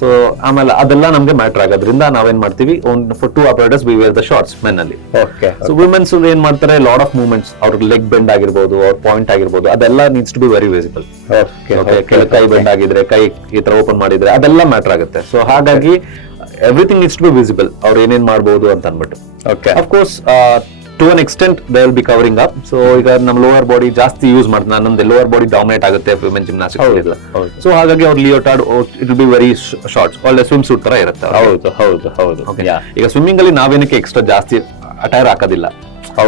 ಸೊ ಆಮೇಲೆ ಅದೆಲ್ಲ ನಮ್ಗೆ ಮ್ಯಾಟರ್ ಆಗೋದ್ರಿಂದ ನಾವೇನ್ ಮಾಡ್ತೀವಿ, for 2 operators we wear the shorts men ಅಲ್ಲಿ. ಸೊ ವುಮೆನ್ಸ್ ಏನ್ ಮಾಡ್ತಾರೆ, ಲಾಟ್ ಆಫ್ ಮೂವ್ಮೆಂಟ್ಸ್, ಅವ್ರ ಲೆಗ್ ಬೆಂಡ್ ಆಗಿರ್ಬೋದು, ಅವ್ರ ಪಾಯಿಂಟ್ ಆಗಿರ್ಬೋದು, ಅದೆಲ್ಲ needs to be very visible. ಕೆಳ ಕೈ ಬೆಂಡ್ ಆಗಿದ್ರೆ, ಕೈ ಈ ತರ ಓಪನ್ ಮಾಡಿದ್ರೆ ಅದೆಲ್ಲ ಮ್ಯಾಟರ್ ಆಗುತ್ತೆ. ಸೊ ಹಾಗಾಗಿ everything needs to be visible, ಅವ್ರು ಏನೇನ್ ಮಾಡಬಹುದು ಅಂತ ಅನ್ಬಿಟ್ಟು. Of course to an extent they will be covering up. So ಈಗ ನಮ್ಮ ಲೋವರ್ ಬಾಡಿ ಜಾಸ್ತಿ ಯೂಸ್ ಮಾಡ್ತಾರೆ, ನಮ್ದು ಲೋವರ್ ಬಾಡಿ ಡಾಮಿನೇಟ್ ಆಗುತ್ತೆ ವಿಮೆನ್ ಜಿಮ್ನಾಸ್ಟಿಕ್ಸ್. ಸೊ ಹಾಗಾಗಿ ಅವ್ರ leotard it will be very shorts, ಒಳ್ಳೆ ಸ್ವಿಮ್ ಸೂಟ್ ತರ ಇರುತ್ತೆ. ಈಗ ಸ್ವಿಮ್ಮಿಂಗ್ ಅಲ್ಲಿ ನಾವೇನಕ್ಕೆ ಎಕ್ಸ್ಟ್ರಾ ಜಾಸ್ತಿ ಅಟೈರ್ ಹಾಕೋದಿಲ್ಲ.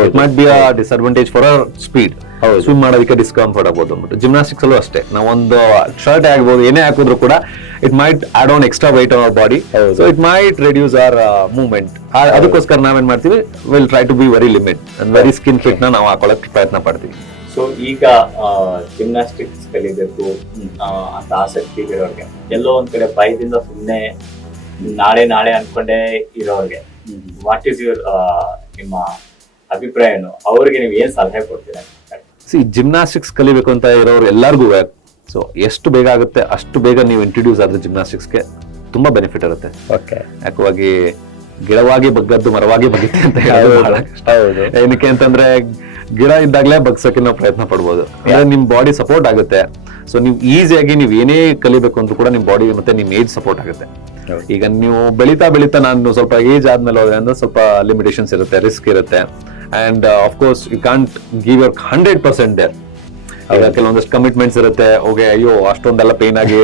It might be a disadvantage for our speed, swim ಮಾಡೋದಕ್ಕೆ ಡಿಸ್ಕಂಫರ್ಟ್ ಆಗ್ಬೋದು ಅಂದ್ಬಿಟ್ಟು. ಜಿಮ್ನಾಸ್ಟಿಕ್ಸ್ ಅಲ್ಲೂ ಅಷ್ಟೇ, ನಾವೊಂದು ಶರ್ಟ್ ಆಗ್ಬೋದು, ಏನೇ ಹಾಕಿದ್ರು ಕೂಡ it might add on extra weight on our body, so it might reduce our movement. ಅದಕ್ಕೋಸ್ಕರ ನಾವೇನ್ ಮಾಡ್ತೀವಿ, will try to be very limit and very skin fit ನ ನಾವು ಹಾಕೊಳ್ಳೋಕೆ ಪ್ರಯತ್ನ ಪಡ್ತೀವಿ. ಸೊ ಈಗ ಜಿಮ್ನಾಸ್ಟಿಕ್ಸ್ ಕಲಿಬೇಕು ಅಂತ ಆಸಕ್ತಿ ಇರೋರಿಗೆ, ಎಲ್ಲೋ ಒಂದ್ ಕಡೆ ಭಯದಿಂದ ಸುಮ್ಮನೆ ನಾಳೆ ಅನ್ಕೊಂಡೇ ಇರೋರಿಗೆ, ವಾಟ್ ಈಸ್ ಯುವರ್ ನಿಮ್ಮ ಅಭಿಪ್ರಾಯನು, ಅವ್ರಿಗೆ ನೀವು ಏನ್ ಸಲಹೆ ಕೊಡ್ತೀರಾ? ಜಿಮ್ನಾಸ್ಟಿಕ್ಸ್ ಕಲಿಬೇಕು ಅಂತ ಇರೋರು ಎಲ್ಲರಿಗೂ, ಸೊ ಎಷ್ಟು ಬೇಗ ಆಗುತ್ತೆ ಅಷ್ಟು ಬೇಗ ನೀವು ಇಂಟ್ರೊಡ್ಯೂಸ್ ಆದ್ರೆ ಜಿಮ್ನಾಸ್ಟಿಕ್ಸ್ಗೆ ತುಂಬಾ ಬೆನಿಫಿಟ್ ಇರುತ್ತೆ. ಯಾಕವಾಗಿ ಗಿಡವಾಗಿ ಬಗ್ಗದ್ದು ಮರವಾಗಿ ಬಗ್ಗುತ್ತೆ ಅಂತ ಹೇಳೋದು. ಏನಕ್ಕೆ ಅಂತಂದ್ರೆ ಗಿಡ ಇದ್ದಾಗಲೇ ಬಗ್ಸೋಕೆ ನಾವು ಪ್ರಯತ್ನ ಪಡ್ಬೋದು, ಅಂದ್ರೆ ನಿಮ್ ಬಾಡಿ ಸಪೋರ್ಟ್ ಆಗುತ್ತೆ. ಸೊ ನೀವು ಈಸಿಯಾಗಿ ನೀವು ಏನೇ ಕಲಿಬೇಕು ಅಂತ ಕೂಡ ನಿಮ್ ಬಾಡಿ ಮತ್ತೆ ನಿಮ್ ಏಜ್ ಸಪೋರ್ಟ್ ಆಗುತ್ತೆ. ಈಗ ನೀವು ಬೆಳೀತಾ ನಾನು ಸ್ವಲ್ಪ ಏಜ್ ಆದ್ಮೇಲೆ ಹೋದ್ರೆ ಅಂದ್ರೆ ಸ್ವಲ್ಪ ಲಿಮಿಟೇಷನ್ಸ್ ಇರುತ್ತೆ, ರಿಸ್ಕ್ ಇರುತ್ತೆ. And of course you can't give your 100% there. ಈಗ ಕೆಲವೊಂದಷ್ಟು ಕಮಿಟ್ಮೆಂಟ್ಸ್ ಇರುತ್ತೆ, ಓಕೆ ಅಯ್ಯೋ ಅಷ್ಟೊಂದೆಲ್ಲ ಪೇನ್ ಆಗಿ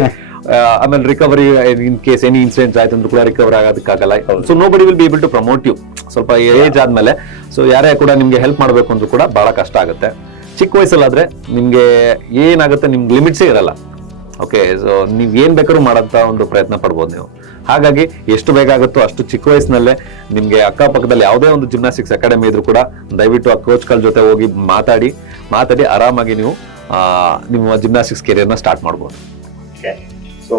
ಆಮೇಲೆ recovery in case any incidents ಆಯ್ತು ಅಂದ್ರೆ ಕೂಡ ರಿಕವರ್ ಆಗೋದಕ್ಕಾಗಲ್ಲ. So nobody will be able to promote you ಸ್ವಲ್ಪ ಏಜ್ ಆದ್ಮೇಲೆ. ಸೊ ಯಾರೇ ಕೂಡ ನಿಮ್ಗೆ ಹೆಲ್ಪ್ ಮಾಡಬೇಕು ಅಂದ್ರೂ ಕೂಡ ಬಹಳ ಕಷ್ಟ ಆಗುತ್ತೆ. ಚಿಕ್ಕ ವಯಸ್ಸಲ್ಲಾದ್ರೆ ನಿಮ್ಗೆ ಏನಾಗುತ್ತೆ, ನಿಮ್ಗೆ ಲಿಮಿಟ್ಸೇ ಇರಲ್ಲ. ಓಕೆ, ಸೊ ನೀವ್ ಏನ್ ಬೇಕಾದ್ರೂ ಮಾಡೋಂತ ಒಂದು ಪ್ರಯತ್ನ ಪಡ್ಬೋದು ನೀವು. ಹಾಗಾಗಿ ಎಷ್ಟು ಬೇಗ ಆಗುತ್ತೋ ಅಷ್ಟು ಚಿಕ್ಕ ವಯಸ್ಸಿನಲ್ಲೇ ನಿಮ್ಗೆ ಅಕ್ಕಪಕ್ಕದಲ್ಲಿ ಯಾವುದೇ ಒಂದು ಜಿಮ್ನಾಸ್ಟಿಕ್ಸ್ ಅಕಾಡೆಮಿ ಇದ್ರು ಕೂಡ ದಯವಿಟ್ಟು ಆ ಕೋಚ್ಗಳ ಜೊತೆ ಹೋಗಿ ಮಾತಾಡಿ ಆರಾಮಾಗಿ ನೀವು ನಿಮ್ಮ ಜಿಮ್ನಾಸ್ಟಿಕ್ಸ್ ಕೆರಿಯರ್ನ ಸ್ಟಾರ್ಟ್ ಮಾಡ್ಬೋದು. ಸೊ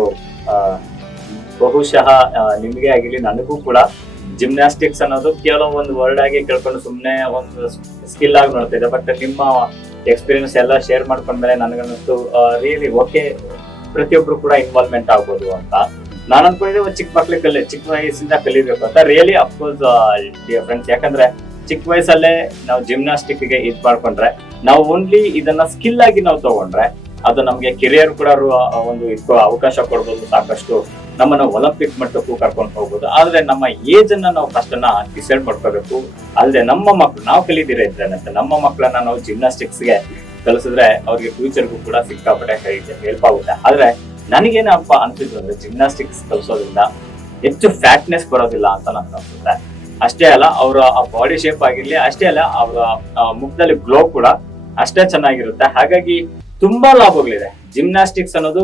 ಬಹುಶಃ ನಿಮಗೆ ಆಗಿರ್ಲಿ ನನಗೂ ಕೂಡ ಜಿಮ್ನಾಸ್ಟಿಕ್ಸ್ ಅನ್ನೋದು ಕೇವಲ ಒಂದು ವರ್ಡ್ ಆಗಿ ಕೇಳ್ಕೊಂಡು ಸುಮ್ಮನೆ ಒಂದು ಸ್ಕಿಲ್ ಆಗಿ ನೋಡ್ತಾ ಇದೆ. ಬಟ್ ನಿಮ್ಮ ಎಕ್ಸ್ಪೀರಿಯನ್ಸ್ ಎಲ್ಲ ಶೇರ್ ಮಾಡ್ಕೊಂಡ್ಮೇಲೆ ನನಗನ್ನಿಸ್ತು ರಿಯಲಿ ಓಕೆ, ಪ್ರತಿಯೊಬ್ರು ಕೂಡ ಇನ್ವಾಲ್ವ್ಮೆಂಟ್ ಆಗ್ಬೋದು ಅಂತ. ನಾನು ಅನ್ಕೊಂಡಿದ್ದೆ ಒಂದು ಚಿಕ್ಕ ವಯಸ್ಸಿಂದ ಕಲಿಬೇಕು ಅಂತ. ರಿಯಲಿ ಅಫ್ಕೋರ್ಸ್ ಡಿಯರ್ ಫ್ರೆಂಡ್ಸ್, ಯಾಕಂದ್ರೆ ಚಿಕ್ಕ ವಯಸ್ಸಲ್ಲೇ ನಾವು ಜಿಮ್ನಾಸ್ಟಿಕ್ ಗೆ ಇದ್ ಮಾಡ್ಕೊಂಡ್ರೆ, ನಾವು ಓನ್ಲಿ ಇದನ್ನ ಸ್ಕಿಲ್ ಆಗಿ ನಾವು ತಗೊಂಡ್ರೆ ಅದು ನಮ್ಗೆ ಕೆರಿಯರ್ ಕೂಡ ಒಂದು ಅವಕಾಶ ಕೊಡ್ಬೋದು, ಸಾಕಷ್ಟು ನಮ್ಮನ್ನ ಒಲಿಂಪಿಕ್ ಮಟ್ಟಕ್ಕೂ ಕರ್ಕೊಂಡು ಹೋಗ್ಬೋದು. ಆದ್ರೆ ನಮ್ಮ ಏಜ್ ಅನ್ನ ನಾವು ಫಸ್ಟನ್ನ ಡಿಸೈಡ್ ಮಾಡ್ಕೋಬೇಕು. ಅಲ್ಲದೆ ನಮ್ಮ ಮಕ್ಳು ನಾವು ಕಲಿದಿರ ಇದ್ರೇನಂತೆ ನಮ್ಮ ಮಕ್ಕಳನ್ನ ನಾವು ಜಿಮ್ನಾಸ್ಟಿಕ್ಸ್ ಗೆ ಕಲಿಸಿದ್ರೆ ಅವ್ರಿಗೆ ಫ್ಯೂಚರ್ಗೂ ಕೂಡ ಸಿಕ್ಕಾಪಟ್ಟೆ ಹೆಲ್ಪ್ ಆಗುತ್ತೆ. ಆದ್ರೆ ನನಗೇನಪ್ಪ ಅನ್ಸಿದ್ರು ಅಂದ್ರೆ ಜಿಮ್ನಾಸ್ಟಿಕ್ಸ್ ಕಲಿಸೋದ್ರಿಂದ ಹೆಚ್ಚು ಫ್ಯಾಟ್ನೆಸ್ ಬರೋದಿಲ್ಲ ಅಂತ ನನ್ಗೆ ಅನ್ಸುತ್ತೆ. ಅಷ್ಟೇ ಅಲ್ಲ, ಅವರ ಬಾಡಿ ಶೇಪ್ ಆಗಿರ್ಲಿ, ಅಷ್ಟೇ ಅಲ್ಲ ಅವರ ಮುಖದಲ್ಲಿ ಗ್ಲೋ ಕೂಡ ಅಷ್ಟೇ ಚೆನ್ನಾಗಿರುತ್ತೆ. ಹಾಗಾಗಿ ತುಂಬಾ ಲಾಭಗಳಿದೆ ಜಿಮ್ನಾಸ್ಟಿಕ್ಸ್ ಅನ್ನೋದು.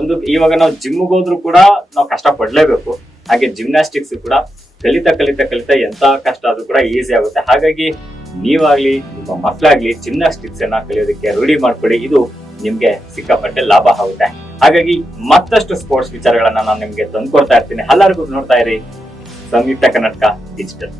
ಒಂದು ಇವಾಗ ನಾವು ಜಿಮ್ಗೆ ಹೋದ್ರು ಕೂಡ ನಾವು ಕಷ್ಟ ಪಡ್ಲೇಬೇಕು, ಹಾಗೆ ಜಿಮ್ನಾಸ್ಟಿಕ್ಸ್ ಕೂಡ ಕಲಿತಾ ಎಂತ ಕಷ್ಟ ಆದ್ರೂ ಕೂಡ ಈಸಿ ಆಗುತ್ತೆ. ಹಾಗಾಗಿ ನೀವಾಗ್ಲಿ ನಿಮ್ಮ ಮಕ್ಕಳಾಗ್ಲಿ ಜಿಮ್ನಾಸ್ಟಿಕ್ಸ್ ಅನ್ನ ಕಲಿಯೋದಕ್ಕೆ ರೂಢಿ ಮಾಡ್ಕೊಳ್ಳಿ, ಇದು ನಿಮ್ಗೆ ಸಿಕ್ಕಾಪಟ್ಟೆ ಲಾಭ ಆಗುತ್ತೆ. ಹಾಗಾಗಿ ಮತ್ತಷ್ಟು ಸ್ಪೋರ್ಟ್ಸ್ ವಿಚಾರಗಳನ್ನ ನಾನು ನಿಮ್ಗೆ ತಂದ್ಕೊಡ್ತಾ ಇರ್ತೀನಿ. ಎಲ್ಲರಿಗೂ ನೋಡ್ತಾ ಇರಿ ಸಂಯುಕ್ತ ಕರ್ನಾಟಕ ಡಿಜಿಟಲ್.